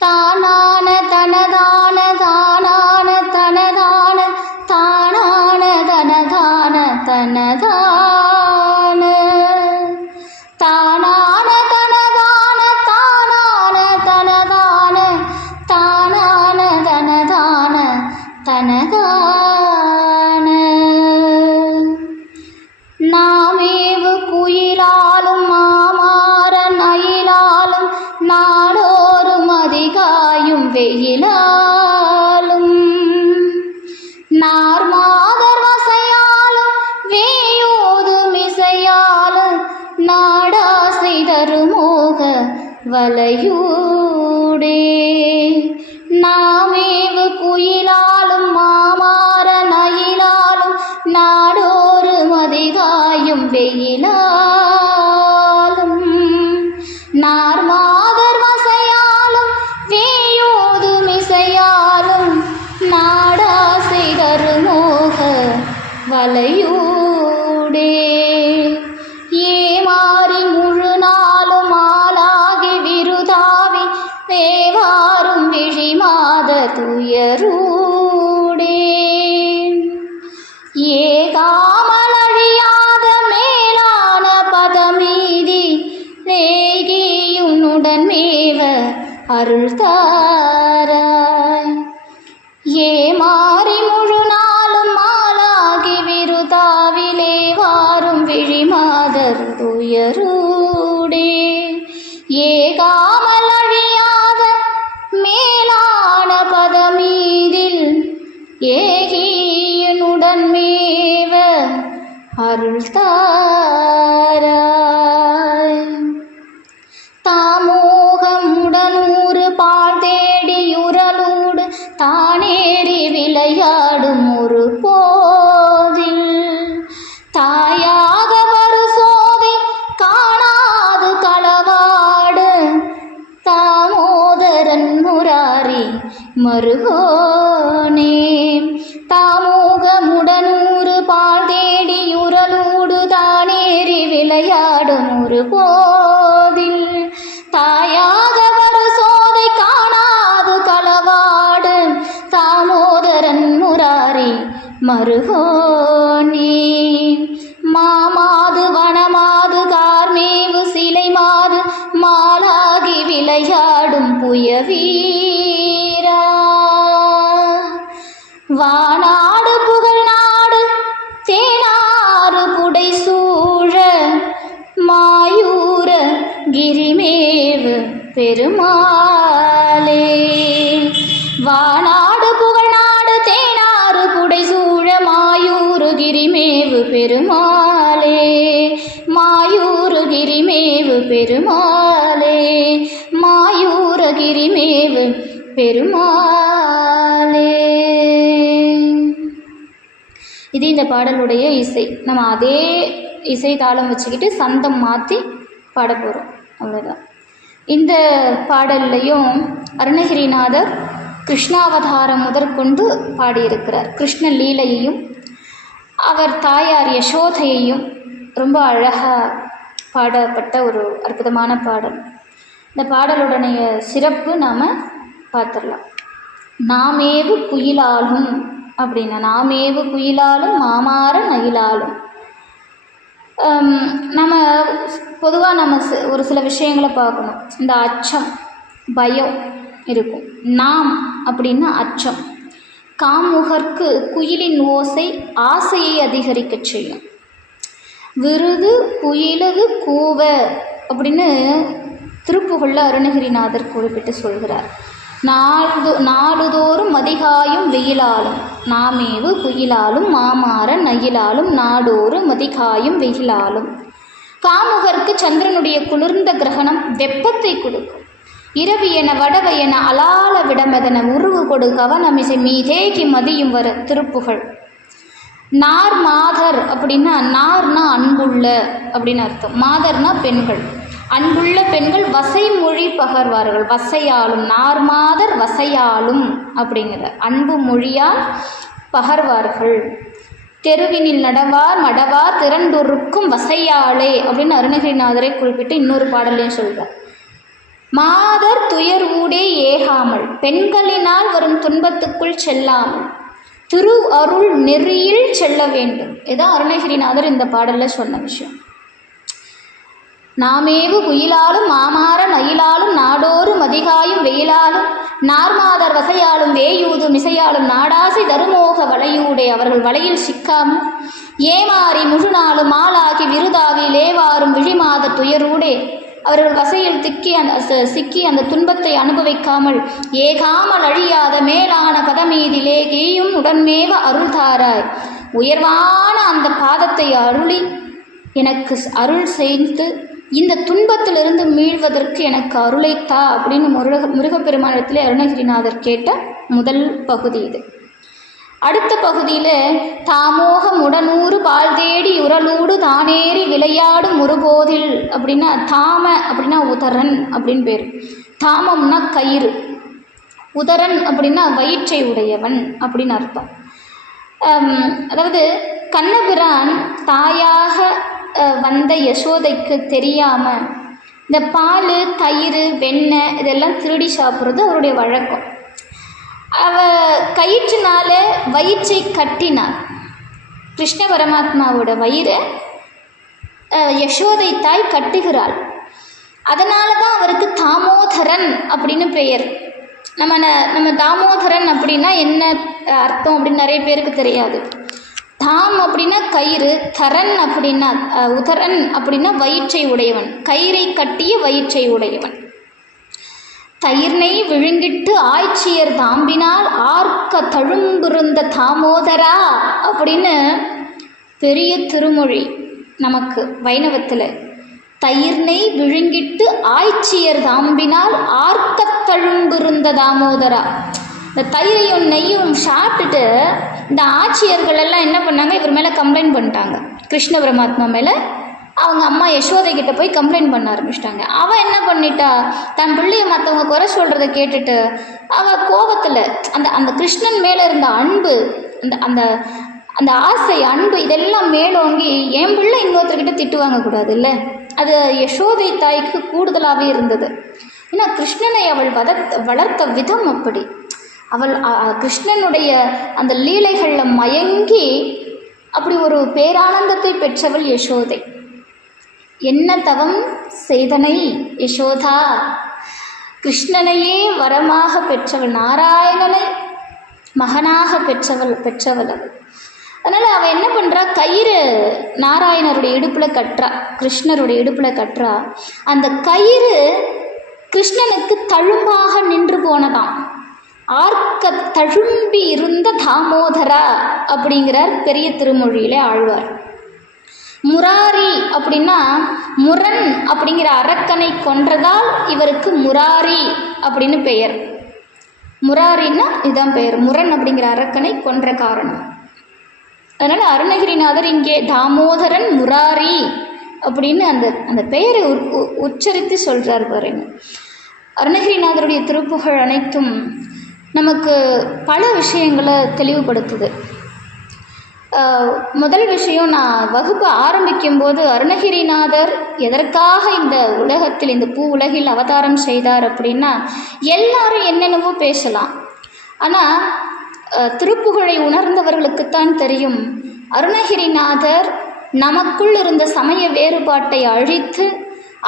தானான தனதான தானான தனதான தான வளையூடே. நாமேவு குயிலாலும் மாமார நயிலாலும் நாடோறு மதிகாயும் வெயிலாலும் நார்மாதர் வசையாலும் வேயோது மிசையாலும் நாடாசை தருமோக வளையூடே. ஏமாறி முழு நாளும் ஆளாகி விருதாவி வேவாரும் விழிமாத துயரூடே. ஏகாமலழியாத மேலான பதமீதி ரேகியுன்னுடன் மேவ அருள் தாராய். ஏமாறி முழு நாளும் மாலாகி விருதாவிலே வாரும் விழிமாதர் துயரூடே. ஏகாமல் அழியாத மேலான பதமீதில் ஏகியனுடன் மேவ அருள் தாராய். தாமோகமுடனூறு பால் தேடியுரலூடு தானேறி விளையாடும் ஒரு போதில் தாயாக வருசோதி காணாது களவாடு தாமோதரன் முராரி மருகோனே. தாமோகமுடனூறு பால் தேடியுரலூடு தானேறி விளையாடும் ஒரு போதில் தாயாக வருசோதை காணாது களவாடு தாமோதரன் முராரி மருகோனே. மாமாது வனமாது கார்மேவு சிலை மாது மாலாகி விளையாடும் புயவீரா. வானாடு புகழ் நாடு தேனாறு புடை சூழ மாயூர கிரிமேவு பெருமாளே. வானாடு புகழ் நாடு தேனாறு புடை சூழ மாயூரு கிரிமேவு பெருமாளே. மாயூரு கிரிமேவு பெருமாளே. மாயூர கிரிமேவு பெருமாளே. இது இந்த பாடலுடைய இசை. நம்ம அதே இசை தாளம் வச்சுக்கிட்டு சந்தம் மாற்றி பாட போகிறோம், அவ்வளோதான். இந்த பாடல்லையும் அருணகிரிநாதர் கிருஷ்ணாவதாரம் முதற்கொண்டு பாடியிருக்கிறார். கிருஷ்ண லீலையையும் அவர் தாயார் யசோதையையும் ரொம்ப அழகாக பாடப்பட்ட ஒரு அற்புதமான பாடல். இந்த பாடலுடைய சிறப்பு நாம் பார்த்துடலாம். நாமேவு குயிலாலும் அப்படின்னா, நாமேவு குயிலாலும் மாமார நயிலாலும். நம்ம பொதுவாக நம்ம ஒரு சில விஷயங்களை பார்க்கணும். இந்த அச்சம், பயம் இருக்கும். நாம் அப்படின்னா அச்சம். காமுகர்க்கு குயிலின் ஓசை ஆசையை அதிகரிக்க செய்யும். விருது குயிலது கூவ அப்படின்னு திருப்புகழில் அருணகிரிநாதர் குறிப்பிட்டு சொல்கிறார். நாடுதோறும் மதிகாயும் வெயிலாலும் நாமேவு குயிலாலும் மாமார நயிலாலும் நாடோறு மதிகாயும் வெயிலாலும். காமுகருக்கு சந்திரனுடைய குளிர்ந்த கிரகணம் வெப்பத்தை கொடுக்கும். இரவு என வடவை என அலால விடமெதன உருவு கொடு கவனமிசை மீதேகி மதியும் வர திருப்புகழ். நார் மாதர் அப்படின்னா, நார்னா அன்புள்ள அப்படின்னு அர்த்தம். மாதர்னா பெண்கள், அன்புள்ள பெண்கள் வசை மொழி பகர்வார்கள். வசையாலும், நார்மாதர் வசையாலும் அப்படிங்கிற அன்பு மொழியால் பகர்வார்கள். தெருவினில் நடவார் மடவார் திரண்டொருக்கும் வசையாளே அப்படின்னு அருணகிரிநாதரை குறிப்பிட்டு இன்னொரு பாடலையும் சொல்கிறார். மாதர் துயர் ஊடே ஏகாமல், பெண்களினால் வரும் துன்பத்துக்குள் செல்லாமல் திரு அருள் நெறியில் செல்ல வேண்டும். இதான் அருணகிரிநாதர் இந்த பாடலில் சொன்ன விஷயம். நாமேவு குயிலாலும் மாமார நயிலாலும் நாடோறு மதிகாயும் வெயிலாலும் நார்மாதர் வசையாலும் வேயூது மிசையாலும் நாடாசை தருமோக வளையூடே. அவர்கள் வலையில் சிக்காமல் ஏமாறி முழுநாளும் ஆளாகி விருதாவி லேவாரும் விழிமாத துயரூடே. அவர்கள் வசையில் சிக்கி அந்த துன்பத்தை அனுபவிக்காமல் ஏகாமல் அழியாத மேலான பதமீதிலே கீயும் உடன்மேவ அருள் தாராய். உயர்வான அந்த பாதத்தை அருளி எனக்கு அருள் செய்து இந்த துன்பத்திலிருந்து மீள்வதற்கு எனக்கு அருளைத்தா அப்படின்னு முருகப்பெருமானிடத்திலே அருணகிரிநாதர் கேட்ட முதல் பகுதி இது. அடுத்த பகுதியில் தாமோக முடனூறு பால் தேடி உரலூடு தானேறி விளையாடும் முருபோதில் அப்படின்னா தாம அப்படின்னா உதரன் அப்படின்னு பேர். தாமம்னா கயிறு, உதரன் அப்படின்னா வயிற்றை உடையவன் அப்படின்னு அர்த்தம். அதாவது கண்ணபிரான் தாயாக வந்த யசோதைக்கு தெரியாமல் இந்த பால், தயிர், வெண்ணெய் இதெல்லாம் திருடி சாப்பிட்றது அவருடைய வழக்கம். அவ கயிற்றினால வயிற்றை கட்டினார். கிருஷ்ண பரமாத்மாவோட வயிறை யசோதை தாய் கட்டுகிறாள். அதனால தான் அவருக்கு தாமோதரன் அப்படின்னு பெயர். நம்ம தாமோதரன் அப்படின்னா என்ன அர்த்தம் அப்படின்னு நிறைய பேருக்கு தெரியாது. தாம் அப்படின்னா கயிறு, தரன் அப்படின்னா உதரன் அப்படின்னா வயிற்றை உடையவன், கயிறை கட்டிய வயிற்றை உடையவன். தயிர்னை விழுங்கிட்டு ஆய்ச்சியர் தாம்பினால் ஆர்க்க தழும்பிருந்த தாமோதரா அப்படின்னு பெரிய திருமொழி நமக்கு வைணவத்தில். தயிர்னை விழுங்கிட்டு ஆய்ச்சியர் தாம்பினால் ஆர்க்க தழும்பிருந்த தாமோதரா. இந்த தயிரையும் நெய்யும் சாப்பிட்டுட்டு இந்த ஆட்சியர்கள் எல்லாம் என்ன பண்ணாங்க, இவர் மேலே கம்ப்ளைண்ட் பண்ணிட்டாங்க. கிருஷ்ண பரமாத்மா மேலே அவங்க அம்மா யசோதை கிட்ட போய் கம்ப்ளைண்ட் பண்ண ஆரம்பிச்சிட்டாங்க. அவள் என்ன பண்ணிட்டா, தன் பிள்ளையை மற்றவங்க குறை சொல்கிறத கேட்டுட்டு அவள் கோபத்தில் அந்த கிருஷ்ணன் மேலே இருந்த அன்பு, அந்த அந்த ஆசை, அன்பு இதெல்லாம் மேலோங்கி என் பிள்ளை இன்னொருத்தர்கிட்ட திட்டு வாங்கக்கூடாது இல்லை, அது யசோதை தாய்க்கு கூடுதலாகவே இருந்தது. ஏன்னா கிருஷ்ணனை அவள் வளர்த்த விதம் அப்படி. அவள் கிருஷ்ணனுடைய அந்த லீலைகளில் மயங்கி அப்படி ஒரு பேரானந்தத்தை பெற்றவள் யசோதை. என்ன தவம் செய்தனை யசோதா, கிருஷ்ணனையே வரமாக பெற்றவள், நாராயணனை மகனாக பெற்றவள் அவள். அதனால் அவள் என்ன பண்ணுறா, கயிறு நாராயணருடைய இடுப்பில் கட்டுறா, கிருஷ்ணருடைய இடுப்பில் கட்டுறா. அந்த கயிறு கிருஷ்ணனுக்கு தழும்பாக நின்று போனதாம். ஆர்க்க தழும்பி இருந்த தாமோதரா அப்படிங்கிறார் பெரிய திருமொழியிலே ஆழ்வார். முராரி அப்படின்னா முரண் அப்படிங்கிற அரக்கனை கொன்றதால் இவருக்கு முராரி அப்படின்னு பெயர். முராரின்னா இதுதான் பெயர், முரண் அப்படிங்கிற அரக்கனை கொன்ற காரணம். அதனால் அருணகிரிநாதர் இங்கே தாமோதரன் முராரி அப்படின்னு அந்த பெயரை உச்சரித்து சொல்கிறார் பாருங்க. அருணகிரிநாதருடைய திருப்புகழ் அனைத்தும் நமக்கு பல விஷயங்களை தெளிவுபடுத்துது. முதல் விஷயம், நான் வகுப்பு ஆரம்பிக்கும்போது அருணகிரிநாதர் எதற்காக இந்த உலகத்தில், இந்த பூ உலகில் அவதாரம் செய்தார் அப்படின்னா, எல்லாரும் என்னென்னவோ பேசலாம், ஆனால் திருப்புகழை உணர்ந்தவர்களுக்குத்தான் தெரியும் அருணகிரிநாதர் நமக்குள் இருந்த சமய வேறுபாட்டை அழித்து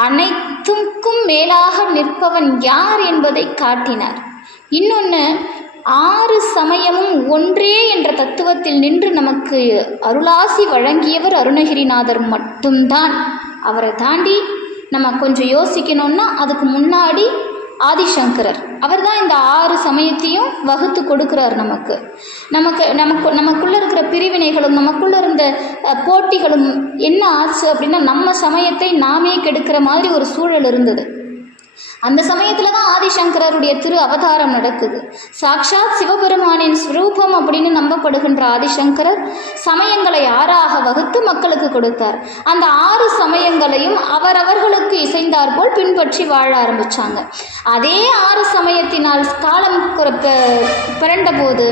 அனைத்துக்கும் மேலாக நிற்பவன் யார் என்பதை காட்டினார். இன்னொன்று, 6 சமயமும் ஒன்றே என்ற தத்துவத்தில் நின்று நமக்கு அருளாசி வழங்கியவர் அருணகிரிநாதர் மட்டும்தான். அவரை தாண்டி நம்ம கொஞ்சம் யோசிக்கணும்னா அதுக்கு முன்னாடி ஆதிசங்கரர். அவர் தான் இந்த 6 சமயத்தையும் வகுத்து கொடுக்குறார் நமக்குள்ளே இருக்கிற பிரிவினைகளும் நமக்குள்ளே இருந்த போட்டிகளும் என்ன ஆச்சு அப்படின்னா, நம்ம சமயத்தை நாமே கெடுக்கிற மாதிரி ஒரு சூழல் இருந்தது. அந்த சமயத்தில் தான் ஆதிசங்கரருடைய திரு அவதாரம் நடக்குது. சாக்ஷாத் சிவபெருமானின் ஸ்வரூபம் அப்படின்னு நம்பப்படுகின்ற ஆதிசங்கரர் சமயங்களை 6ஆக வகுத்து மக்களுக்கு கொடுத்தார். அந்த 6 சமயங்களையும் அவரவர்களுக்கு இசைந்தாற்போல் பின்பற்றி வாழ ஆரம்பித்தாங்க. அதே 6 சமயத்தினால் காலம் பிறண்ட போது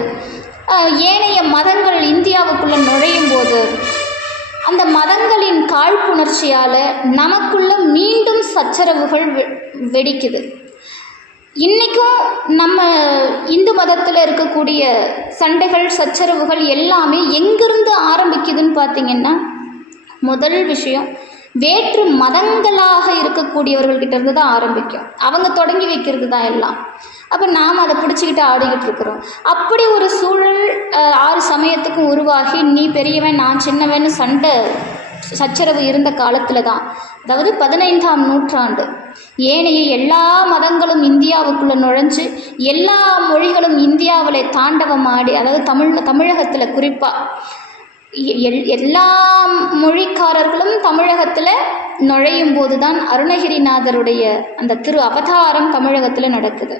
ஏனைய மதங்கள் இந்தியாவுக்குள்ளே நுழையும் போது அந்த மதங்களின் காழ்ப்புணர்ச்சியால் நமக்குள்ள மீண்டும் சச்சரவுகள் வெடிக்குது. இன்றைக்கும் நம்ம இந்து மதத்தில் இருக்கக்கூடிய சண்டைகள், சச்சரவுகள் எல்லாமே எங்கிருந்து ஆரம்பிக்குதுன்னு பார்த்திங்கன்னா, முதல் விஷயம் வேற்று மதங்களாக இருக்கக்கூடியவர்கள்கிட்ட இருந்து தான் ஆரம்பிக்கும். அவங்க தொடங்கி வைக்கிறது தான் எல்லாம். அப்போ நாம் அதை பிடிச்சிக்கிட்டு ஆடிக்கிட்டு இருக்கிறோம். அப்படி ஒரு சூழல் 6 சமயத்துக்கும் உருவாகி நீ பெரியவன் நான் சின்னவன்னு சண்டை சச்சரவு இருந்த காலத்தில் தான், அதாவது 15ஆம் நூற்றாண்டு, ஏனைய எல்லா மதங்களும் இந்தியாவுக்குள்ளே நுழைஞ்சு எல்லா மொழிகளும் இந்தியாவில் தாண்டவம் ஆடி, அதாவது தமிழகத்தில் குறிப்பாக எல்லா மொழிக்காரர்களும் தமிழகத்தில் நுழையும் போது தான் அருணகிரிநாதருடைய அந்த திரு அவதாரம் தமிழகத்தில் நடக்குது.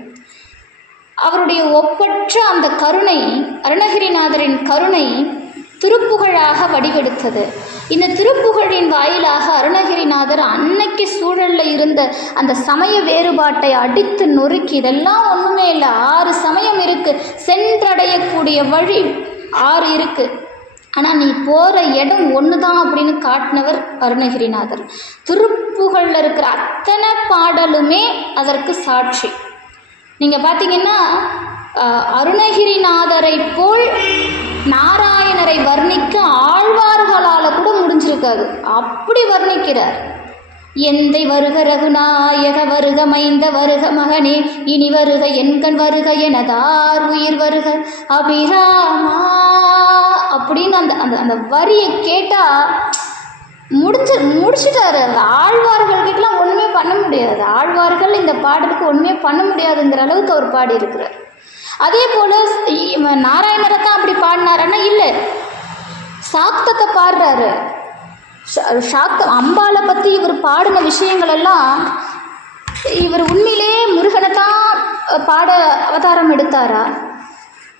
அவருடைய ஒப்பற்ற அந்த கருணை, அருணகிரிநாதரின் கருணை திருப்புகழாக வடிவெடுத்தது. இந்த திருப்புகழின் வாயிலாக அருணகிரிநாதர் அன்னைக்கு சூழலில் இருந்த அந்த சமய வேறுபாட்டை அடித்து நொறுக்கி, இதெல்லாம் ஒன்றுமே இல்லை, 6 சமயம் இருக்குது, சென்றடையக்கூடிய வழி 6 இருக்குது, ஆனால் நீ போகிற இடம் ஒன்று தான் அப்படின்னு காட்டினவர் அருணகிரிநாதர். திருப்புகழில் இருக்கிற அத்தனை பாடலுமே அதற்கு சாட்சி. நீங்கள் பார்த்தீங்கன்னா அருணகிரிநாதரை போல் நாராயணரை வர்ணிக்க ஆழ்வார்களால் கூட முடிஞ்சிருக்காது, அப்படி வர்ணிக்கிறார். எந்தை வருக ரகுநாயக வருக மைந்த வருக மகனே இனி வருக என்கண் வருக எனதார் உயிர் வருக அபிராமா அப்படின்னு அந்த அந்த அந்த வரியை கேட்டால் முடிச்சுட்டாரு. அந்த ஆழ்வார்கள்கிட்டலாம் ஒன்றுமே பண்ண முடியாது, ஆழ்வார்கள் இந்த பாடலுக்கு ஒன்றுமே பண்ண முடியாதுங்கிற அளவுக்கு அவர் பாடி இருக்கிறார். அதே போல் நாராயணரை தான் அப்படி பாடினாரன்னா இல்லை, சாக்தத்தை பாடுறாரு. அம்பாளை பற்றி இவர் பாடின விஷயங்கள் எல்லாம், இவர் உண்மையிலே முருகனை தான் பாட அவதாரம் எடுத்தாரா,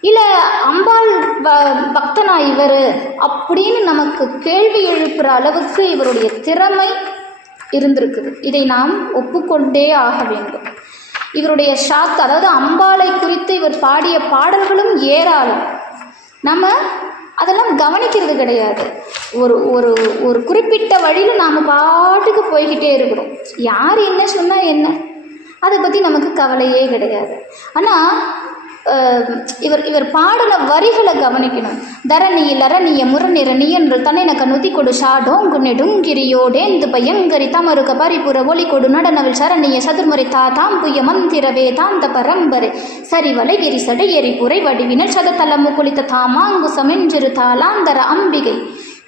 இல்லை அம்பாள் பக்தனா இவர் அப்படின்னு நமக்கு கேள்வி எழுப்புகிற அளவுக்கு இவருடைய திறமை இருந்திருக்குது. இதை நாம் ஒப்புக்கொண்டே ஆக வேண்டும். இவருடைய அதாவது அம்பாளை குறித்து இவர் பாடிய பாடல்களும் ஏராளம். நம்ம அதெல்லாம் கவனிக்கிறது கிடையாது. ஒரு ஒரு ஒரு குறிப்பிட்ட வழியில் நாம் பாட்டுக்கு போய்கிட்டே இருக்கிறோம். யார் என்ன சொன்னால் என்ன, அதை பற்றி நமக்கு கவலையே கிடையாது. ஆனால் இவர் பாடல வரிகளை கவனிக்கணும். தரணியில் அரணிய முரணிரணி என்று தன்னைனக்க நுதி கொடு ஷாடோங்கு நெடுங்கிரியோடேந்து பயங்கரி தமருக பரிபுற ஒளி கொடு நடனவில் சரணிய சதுர்மறை தாம்புய மந்திர வேதாந்த பரம்பரை சரிவலை விரி சடையெறி புரை வடிவினல் சதத்தலமு குளித்த தாமாங்குசம் என்றிரு தாளாந்தர அம்பிகை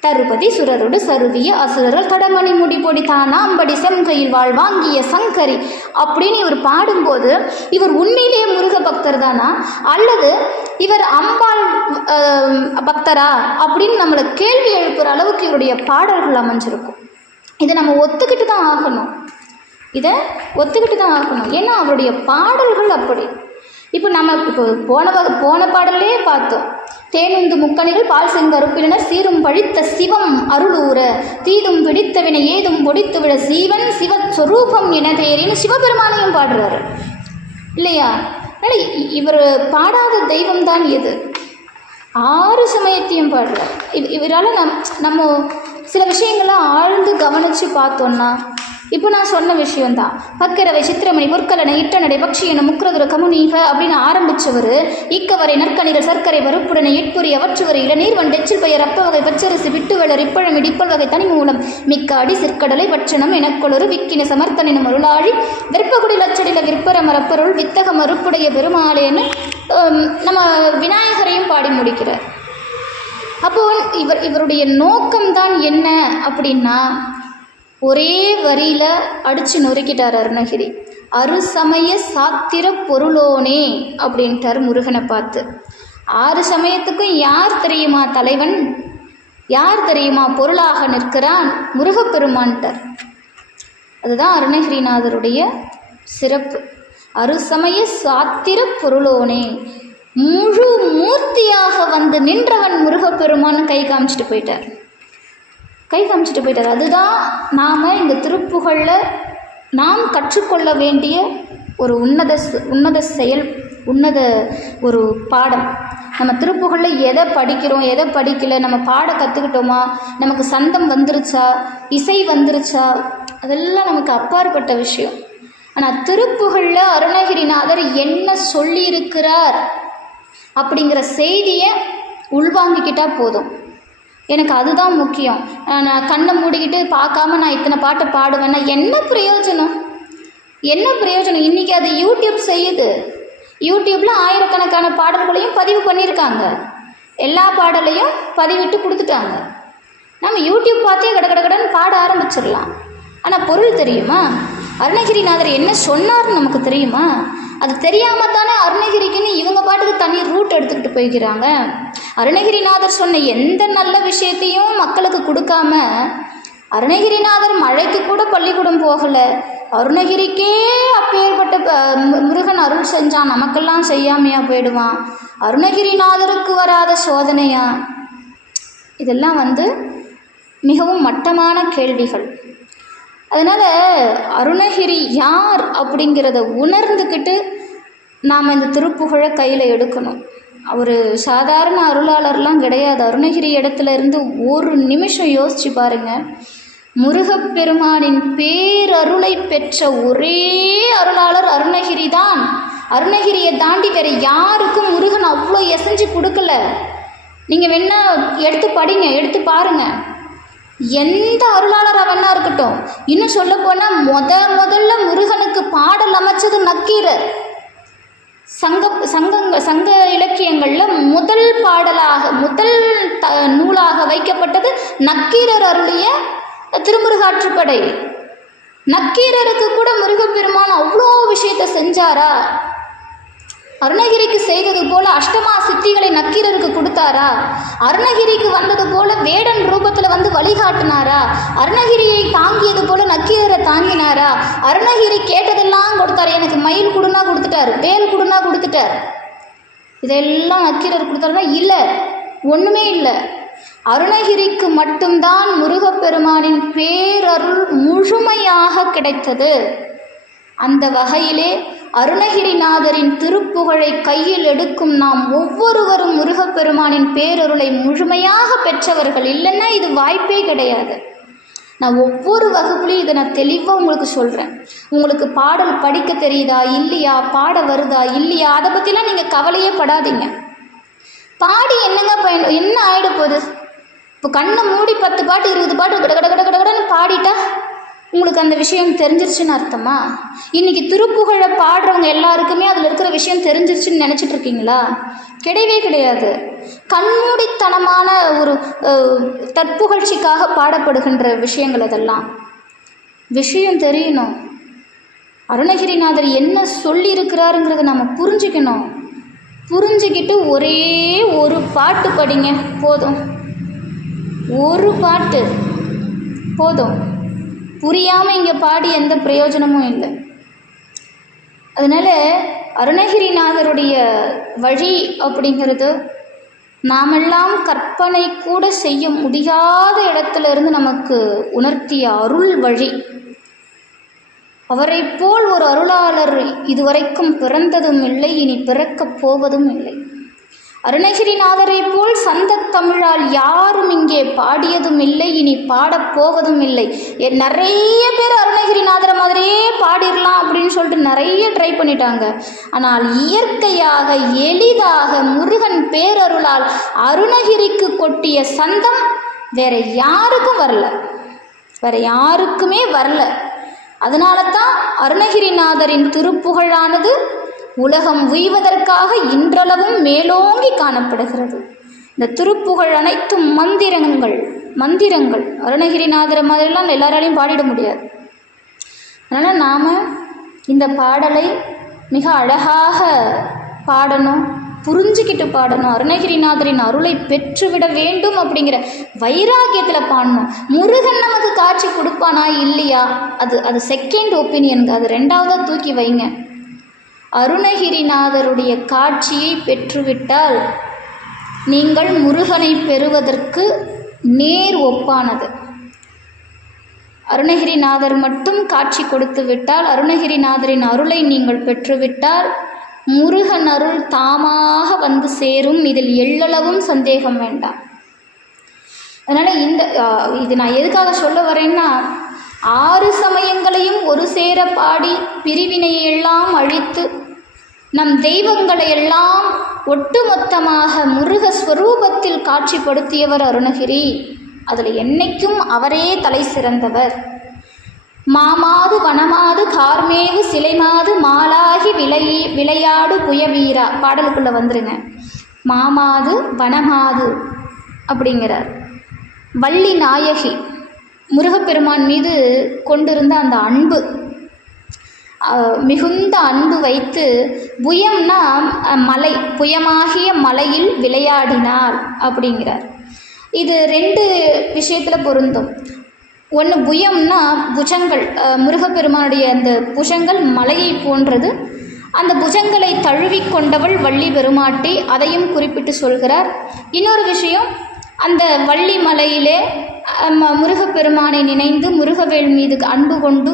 தருபதி சுரருடு சருவிய அசுரர்கள் தடமணி முடி பொடி தானாம்படி செம்கையில் வாழ்வாங்கிய சங்கரி அப்படின்னு இவர் பாடும்போது இவர் உண்மையிலேயே முருக பக்தர் தானா அல்லது இவர் அம்பாள் பக்தரா அப்படின்னு நம்மளை கேள்வி எழுப்புகிற அளவுக்கு இவருடைய பாடல்கள் அமைஞ்சிருக்கும். இதை நம்ம ஒத்துக்கிட்டு தான் ஆகணும், ஏன்னா அவருடைய பாடல்கள் அப்படி. இப்போ நம்ம போன பாடலே பார்த்தோம். தேனுந்து முக்கணிகள் பால் செங்கருப்பினர் சீரும் பழித்த சிவம் அருளூர தீதும் பிடித்தவினை ஏதும் பொடித்து விட சீவன் சிவஸ்வரூபம் என தேரின்னு சிவபெருமானையும் பாடுறாரு இல்லையா? இவர் பாடாத தெய்வம் தான் எது? 6 சமயத்தையும் பாடுறார். இவரால் நம்ம சில விஷயங்கள்லாம் ஆழ்ந்து கவனித்து பார்த்தோன்னா, இப்போ நான் சொன்ன விஷயந்தான், பக்கிரவை சித்திரமணி பொற்கலனை இட்டநடை பக்ஷியன முக்ரதுர கமுனீக அப்படின்னு ஆரம்பித்தவர் இக்கவரை நற்கணிகள் சர்க்கரை வறுப்புடனை எட்புரி அவற்றுவரை இளநீர் வண்டெச்சில் பெயர் அப்ப வகை பச்சரிசி விட்டு வளர் இப்பழம் இடிப்பல் வகை தனி மூலம் மிக்காடி சிற்கடலை வச்சனம் எனக்கொளொரு விக்கின சமர்த்தனின் அருளாழி வெற்பகுடி லச்சடில விற்பர மரப்பொருள் வித்தக மறுப்புடைய பெருமாளேன்னு நம்ம விநாயகரையும் பாடி முடிக்கிறார். அப்போ இவருடைய நோக்கம்தான் என்ன அப்படின்னா, ஒரே வரியில் அடித்து நொறுக்கிட்டார் அருணகிரி. அருசமய சாத்திர பொருளோனே அப்படின்ட்டார் முருகனை பார்த்து. 6 சமயத்துக்கும் யார் தெரியுமா தலைவன், யார் தெரியுமா பொருளாக நிற்கிறான்? முருகப்பெருமான்ட்டார். அதுதான் அருணகிரிநாதருடைய சிறப்பு. அருசமய சாத்திர பொருளோனே, முழு மூர்த்தியாக வந்து நின்றவன் முருகப்பெருமான் கை காமிச்சிட்டு போயிட்டார். அதுதான் நாம் இந்த திருப்புகழில் நாம் கற்றுக்கொள்ள வேண்டிய ஒரு உன்னத ஒரு பாடம். நம்ம திருப்புகழில் எதை படிக்கிறோம், எதை படிக்கலை, நம்ம பாட கற்றுக்கிட்டோமா, நமக்கு சந்தம் வந்துருச்சா, இசை வந்துருச்சா, அதெல்லாம் நமக்கு அப்பாற்பட்ட விஷயம். ஆனால் திருப்புகழில் அருணகிரிநாதர் என்ன சொல்லியிருக்கிறார் அப்படிங்கிற செய்தியை உள்வாங்கிக்கிட்டால் போதும். எனக்கு அதுதான் முக்கியம். நான் கண்ணை மூடிக்கிட்டு பார்க்காம நான் இத்தனை பாட்டு பாடுவேன்னா என்ன பிரயோஜனம்? இன்றைக்கி அது யூடியூப் செய்யுது. யூடியூப்பில் ஆயிரக்கணக்கான பாடல்களையும் பதிவு பண்ணியிருக்காங்க, எல்லா பாடலையும் பதிவிட்டு கொடுத்துட்டாங்க. நம்ம யூடியூப் பார்த்தே கடன்னு பாட ஆரம்பிச்சிடலாம். ஆனால் பொருள் தெரியுமா? அருணகிரிநாதர் என்ன சொன்னார்னு நமக்கு தெரியுமா? அது தெரியாமல் தானே அருணகிரிக்குன்னு இவங்க பாட்டுக்கு தனி ரூட் எடுத்துக்கிட்டு போய்க்கிறாங்க. அருணகிரிநாதர் சொன்ன எந்த நல்ல விஷயத்தையும் மக்களுக்கு கொடுக்காம, அருணகிரிநாதர் மழைக்கு கூட பள்ளிக்கூடம் போகலை, அருணகிரிக்கே அப்பேற்பட்ட முருகன் அருள் செஞ்சான், நமக்கெல்லாம் செய்யாமையா போயிடுவான்? அருணகிரிநாதருக்கு வராத சோதனையா? இதெல்லாம் மிகவும் மட்டமான கேள்விகள். அதனால் அருணகிரி யார் அப்படிங்கிறத உணர்ந்துக்கிட்டு நாம் இந்த திருப்புகழை கையில் எடுக்கணும். அவர் சாதாரண அருளாளர்லாம் கிடையாது. அருணகிரி இடத்துல இருந்து ஒரு நிமிஷம் யோசிச்சு பாருங்கள். முருகப்பெருமானின் பேரருளை பெற்ற ஒரே அருளாளர் அருணகிரி தான். அருணகிரியை தாண்டி வேறு யாருக்கும் முருகன் அவ்வளோ எசைஞ்சு கொடுக்கல. நீங்கள் வேணா எடுத்து படிங்க, எடுத்து பாருங்கள். எந்த அருளாளராக வேணா இருக்கட்டும். இன்னும் சொல்ல போனால் முதல்ல முருகனுக்கு பாடல் அமைச்சது நக்கீரர். சங்க இலக்கியங்களில் முதல் பாடலாக முதல் நூலாக வைக்கப்பட்டது நக்கீரர் அருளிய திருமுருகாற்றுப்படை. நக்கீரருக்கு கூட முருகப்பெருமான் அவ்வளோ விஷயத்தை செஞ்சாரா? அருணகிரிக்கு செய்தது போல அஷ்டமா சித்திகளை நக்கீரருக்கு கொடுத்தாரா? அருணகிரிக்கு வந்தது போல வேடன் ரூபத்தில் வழிகாட்டினாரா? அருணகிரியை தாங்கியது போல நக்கீரரை தாங்கினாரா? அருணகிரி கேட்டதெல்லாம் கொடுத்தாரு. எனக்கு மயில் கொடுனா கொடுத்துட்டாரு, வேல் கொடுனா கொடுத்துட்டார். இதெல்லாம் நக்கீரர் கொடுத்தாருன்னா இல்லை, ஒன்றுமே இல்லை. அருணகிரிக்கு மட்டும்தான் முருகப்பெருமானின் பேரருள் முழுமையாக கிடைத்தது. அந்த வகையிலே அருணகிரிநாதரின் திருப்புகழை கையில் எடுக்கும் நாம் ஒவ்வொருவரும் முருகப்பெருமானின் பேரருளை முழுமையாக பெற்றவர்கள். இல்லைன்னா இது வாய்ப்பே கிடையாது. நான் ஒவ்வொரு வகுப்புலையும் இதை நான் தெளிவாக உங்களுக்கு சொல்கிறேன். உங்களுக்கு பாடல் படிக்க தெரியுதா இல்லையா, பாட வருதா இல்லையா, அதை பற்றிலாம் நீங்கள் கவலையே படாதீங்க. பாடி என்னங்க பயன், என்ன ஆகிட போகுது? இப்போ கண்ணை மூடி 10 பாட்டு 20 பாட்டு கட கட கட கடன்னு பாடிட்டா உங்களுக்கு அந்த விஷயம் தெரிஞ்சிருச்சுன்னு அர்த்தமா? இன்றைக்கி திருப்புகழை பாடுறவங்க எல்லாருக்குமே அதில் இருக்கிற விஷயம் தெரிஞ்சிருச்சுன்னு நினச்சிட்டு இருக்கீங்களா? கிடையவே கிடையாது. கண்மூடித்தனமான ஒரு தற்புகழ்ச்சிக்காக பாடப்படுகின்ற விஷயங்கள் அதெல்லாம். விஷயம் தெரியணும். அருணகிரிநாதர் என்ன சொல்லியிருக்கிறாருங்கிறத நம்ம புரிஞ்சுக்கணும். புரிஞ்சுக்கிட்டு ஒரே ஒரு பாட்டு படிங்க போதும். ஒரு பாட்டு போதும். புரியாமல் இங்கே பாடி எந்த பிரயோஜனமும் இல்லை. அதனால் அருணகிரிநாதருடைய வழி அப்படிங்கிறது நாமெல்லாம் கற்பனை கூட செய்ய முடியாத இடத்துல இருந்து நமக்கு உணர்த்திய அருள் வழி. அவரை போல் ஒரு அருளாளர் இதுவரைக்கும் பிறந்ததும் இல்லை, இனி பிறக்கப் போவதும் இல்லை. அருணகிரிநாதரை போல் சந்த தமிழால் யாரும் இங்கே பாடியதும் இல்லை, இனி பாடப்போவதும் இல்லை. நிறைய பேர் அருணகிரிநாதரை மாதிரியே பாடிடலாம் அப்படின்னு சொல்லிட்டு நிறைய ட்ரை பண்ணிட்டாங்க. ஆனால் இயற்கையாக எளிதாக முருகன் பேரருளால் அருணகிரிக்கு கொட்டிய சந்தம் வேற யாருக்கும் வரல, வேற யாருக்குமே வரல. அதனால தான் அருணகிரிநாதரின் திருப்புகழானது உலகம் உய்வதற்காக இன்றளவும் மேலோங்கி காணப்படுகிறது. இந்த திருப்புகழ் அனைத்தும் மந்திரங்கள். அருணகிரிநாதர் மாதிரிலாம் எல்லாராலையும் பாடிட முடியாது. அதனால் நாம் இந்த பாடலை மிக அழகாக பாடணும், புரிஞ்சுக்கிட்டு பாடணும். அருணகிரிநாதரின் அருளை பெற்றுவிட வேண்டும் அப்படிங்கிற வைராக்கியத்தில் பாடணும். முருகன் நமக்கு காட்சி கொடுப்பானா இல்லையா, அது செகண்ட் ஒப்பீனியனுங்க, அது ரெண்டாவதாக தூக்கி வைங்க. அருணகிரிநாதருடைய காட்சியை பெற்றுவிட்டால் நீங்கள் முருகனை பெறுவதற்கு நேர் ஒப்பானது. அருணகிரிநாதர் மட்டும் காட்சி கொடுத்து விட்டால், அருணகிரிநாதரின் அருளை நீங்கள் பெற்றுவிட்டால் முருகன் அருள் தாமாக வந்து சேரும். இதில் எள்ளளவும் சந்தேகம் வேண்டாம். அதனால் இது நான் எதுக்காக சொல்ல வரேன்னா, 6 சமயங்களையும் ஒரு சேர பாடி பிரிவினையெல்லாம் அழித்து நம் தெய்வங்களை எல்லாம் ஒட்டுமொத்தமாக முருகஸ்வரூபத்தில் காட்சிப்படுத்தியவர் அருணகிரி. அதில் என்னைக்கும் அவரே தலை சிறந்தவர். மாமாது வனமாது கார்மேவு சிலைமாது மாலாகி விளையாடு புயவீரா பாடலுக்குள்ளே வந்துருங்க. மாமாது வனமாது அப்படிங்கிறார். வள்ளி நாயகி முருகப்பெருமான் மீது கொண்டிருந்த அந்த அன்பு, மிகுந்த அன்பு வைத்து புயம்னா மலை, புயமாகிய மலையில் விளையாடினாள் அப்படிங்கிறார். இது 2 விஷயத்தில் பொருந்தும். ஒன்று, புயம்னா புஜங்கள், முருகப்பெருமானுடைய அந்த புஜங்கள் மலையை போன்றது. அந்த புஜங்களை தழுவி கொண்டவள் வள்ளி பெருமாட்டி, அதையும் குறிப்பிட்டு சொல்கிறார். இன்னொரு விஷயம், அந்த வள்ளி மலையிலே முருகப்பெருமானை நினைந்து முருகவேல் மீது அன்பு கொண்டு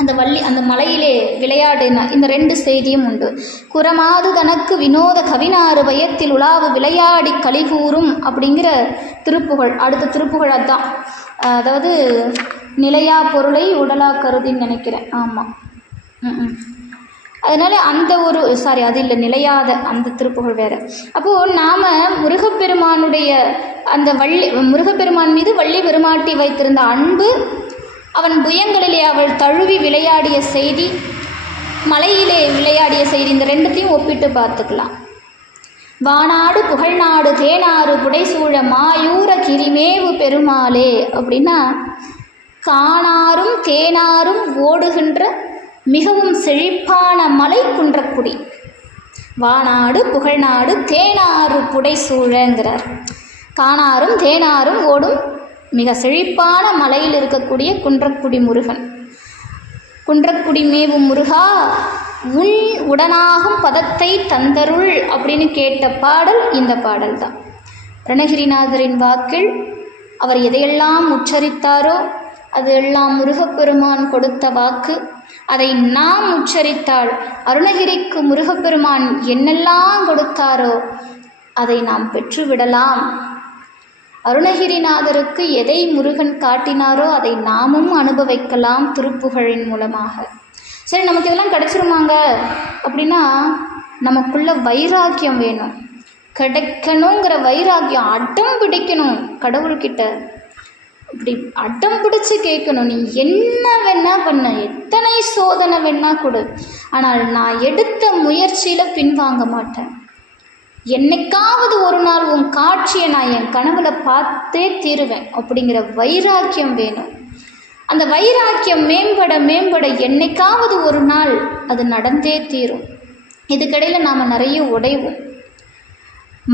அந்த மலையிலே விளையாடினார். இந்த 2 செய்தியும் உண்டு. குரமாது தனக்கு வினோத கவினாறு பயத்தில் உலாவு விளையாடி கலிகூறும் அப்படிங்கிற திருப்புகழ். அடுத்த திருப்புகழ் அதுதான். அதாவது நிலையா பொருளை உடலா கருதின்னு நினைக்கிறேன். ஆமாம். அதனால் அந்த ஒரு அது இல்லை, நிலையாத அந்த திருப்புகழ் வேறு. அப்போது நாம் முருகப்பெருமானுடைய அந்த முருகப்பெருமான் மீது வள்ளி பெருமாட்டி வைத்திருந்த அன்பு, அவன் புயங்களிலே அவள் தழுவி விளையாடிய செய்தி, மலையிலே விளையாடிய செய்தி, இந்த 2த்தையும் ஒப்பிட்டு பார்த்துக்கலாம். வானாடு புகழ்நாடு தேனாறு புடைசூழ மாயூர கிரிமேவு பெருமாளே அப்படின்னா, காணாரும் தேனாரும் ஓடுகின்ற மிகவும் செழிப்பான மலை குன்றக்குடி. வானாடு புகழ்நாடு தேனாறு புடைசூழங்கிறார். காணாரும் தேனாரும் ஓடும் மிக செழிப்பான மலையில் இருக்கக்கூடிய குன்றக்குடி முருகன். குன்றக்குடி மேவும் முருகா உன் உடனாகும் பதத்தை தந்தருள் அப்படின்னு கேட்ட பாடல் இந்த பாடல் தான். அருணகிரிநாதரின் வாக்கில் அவர் எதையெல்லாம் உச்சரித்தாரோ அது எல்லாம் முருகப்பெருமான் கொடுத்த வாக்கு. அதை நாம் உச்சரித்தால் அருணகிரிக்கு முருகப்பெருமான் என்னெல்லாம் கொடுத்தாரோ அதை நாம் பெற்றுவிடலாம். அருணகிரிநாதருக்கு எதை முருகன் காட்டினாரோ அதை நாமும் அனுபவிக்கலாம் திருப்புகழின் மூலமாக. சரி, நமக்கு இதெல்லாம் கிடச்சிருமாங்க அப்படின்னா நமக்குள்ள வைராக்கியம் வேணும். கிடைக்கணுங்கிற வைராக்கியம், அடம் பிடிக்கணும் கடவுள்கிட்ட. இப்படி அடம் பிடிச்சி கேட்கணும், நீ என்ன வேணா பண்ண, எத்தனை சோதனை வேணா கொடு, ஆனால் நான் எடுத்த முயற்சியில் பின்வாங்க மாட்டேன். என்னைக்காவது ஒரு நாள் உன் காட்சியை நான் என் கனவுல பார்த்தே தீருவேன் அப்படிங்கிற வைராக்கியம் வேணும். அந்த வைராக்கியம் மேம்பட மேம்பட என்னைக்காவது ஒரு நாள் அது நடந்தே தீரும். இதுக்கிடையில் நாம் நிறைய உடைவோம்.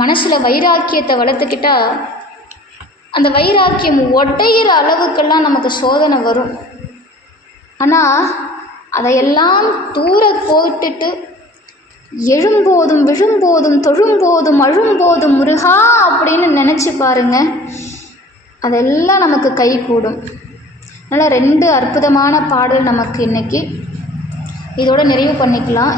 மனசில் வைராக்கியத்தை வளர்த்துக்கிட்டா அந்த வைராக்கியம் உடையிற அளவுக்கெல்லாம் நமக்கு சோதனை வரும். ஆனால் அதையெல்லாம் தூர போட்டுட்டு எழும்போதும் விழும்போதும் தொழும்போதும் அழும்போதும் முருகா அப்படின்னு நினச்சி பாருங்க, அதெல்லாம் நமக்கு கை கூடும். அதனால் 2 அற்புதமான பாடல் நமக்கு இன்றைக்கி இதோட நிறைவு பண்ணிக்கலாம்.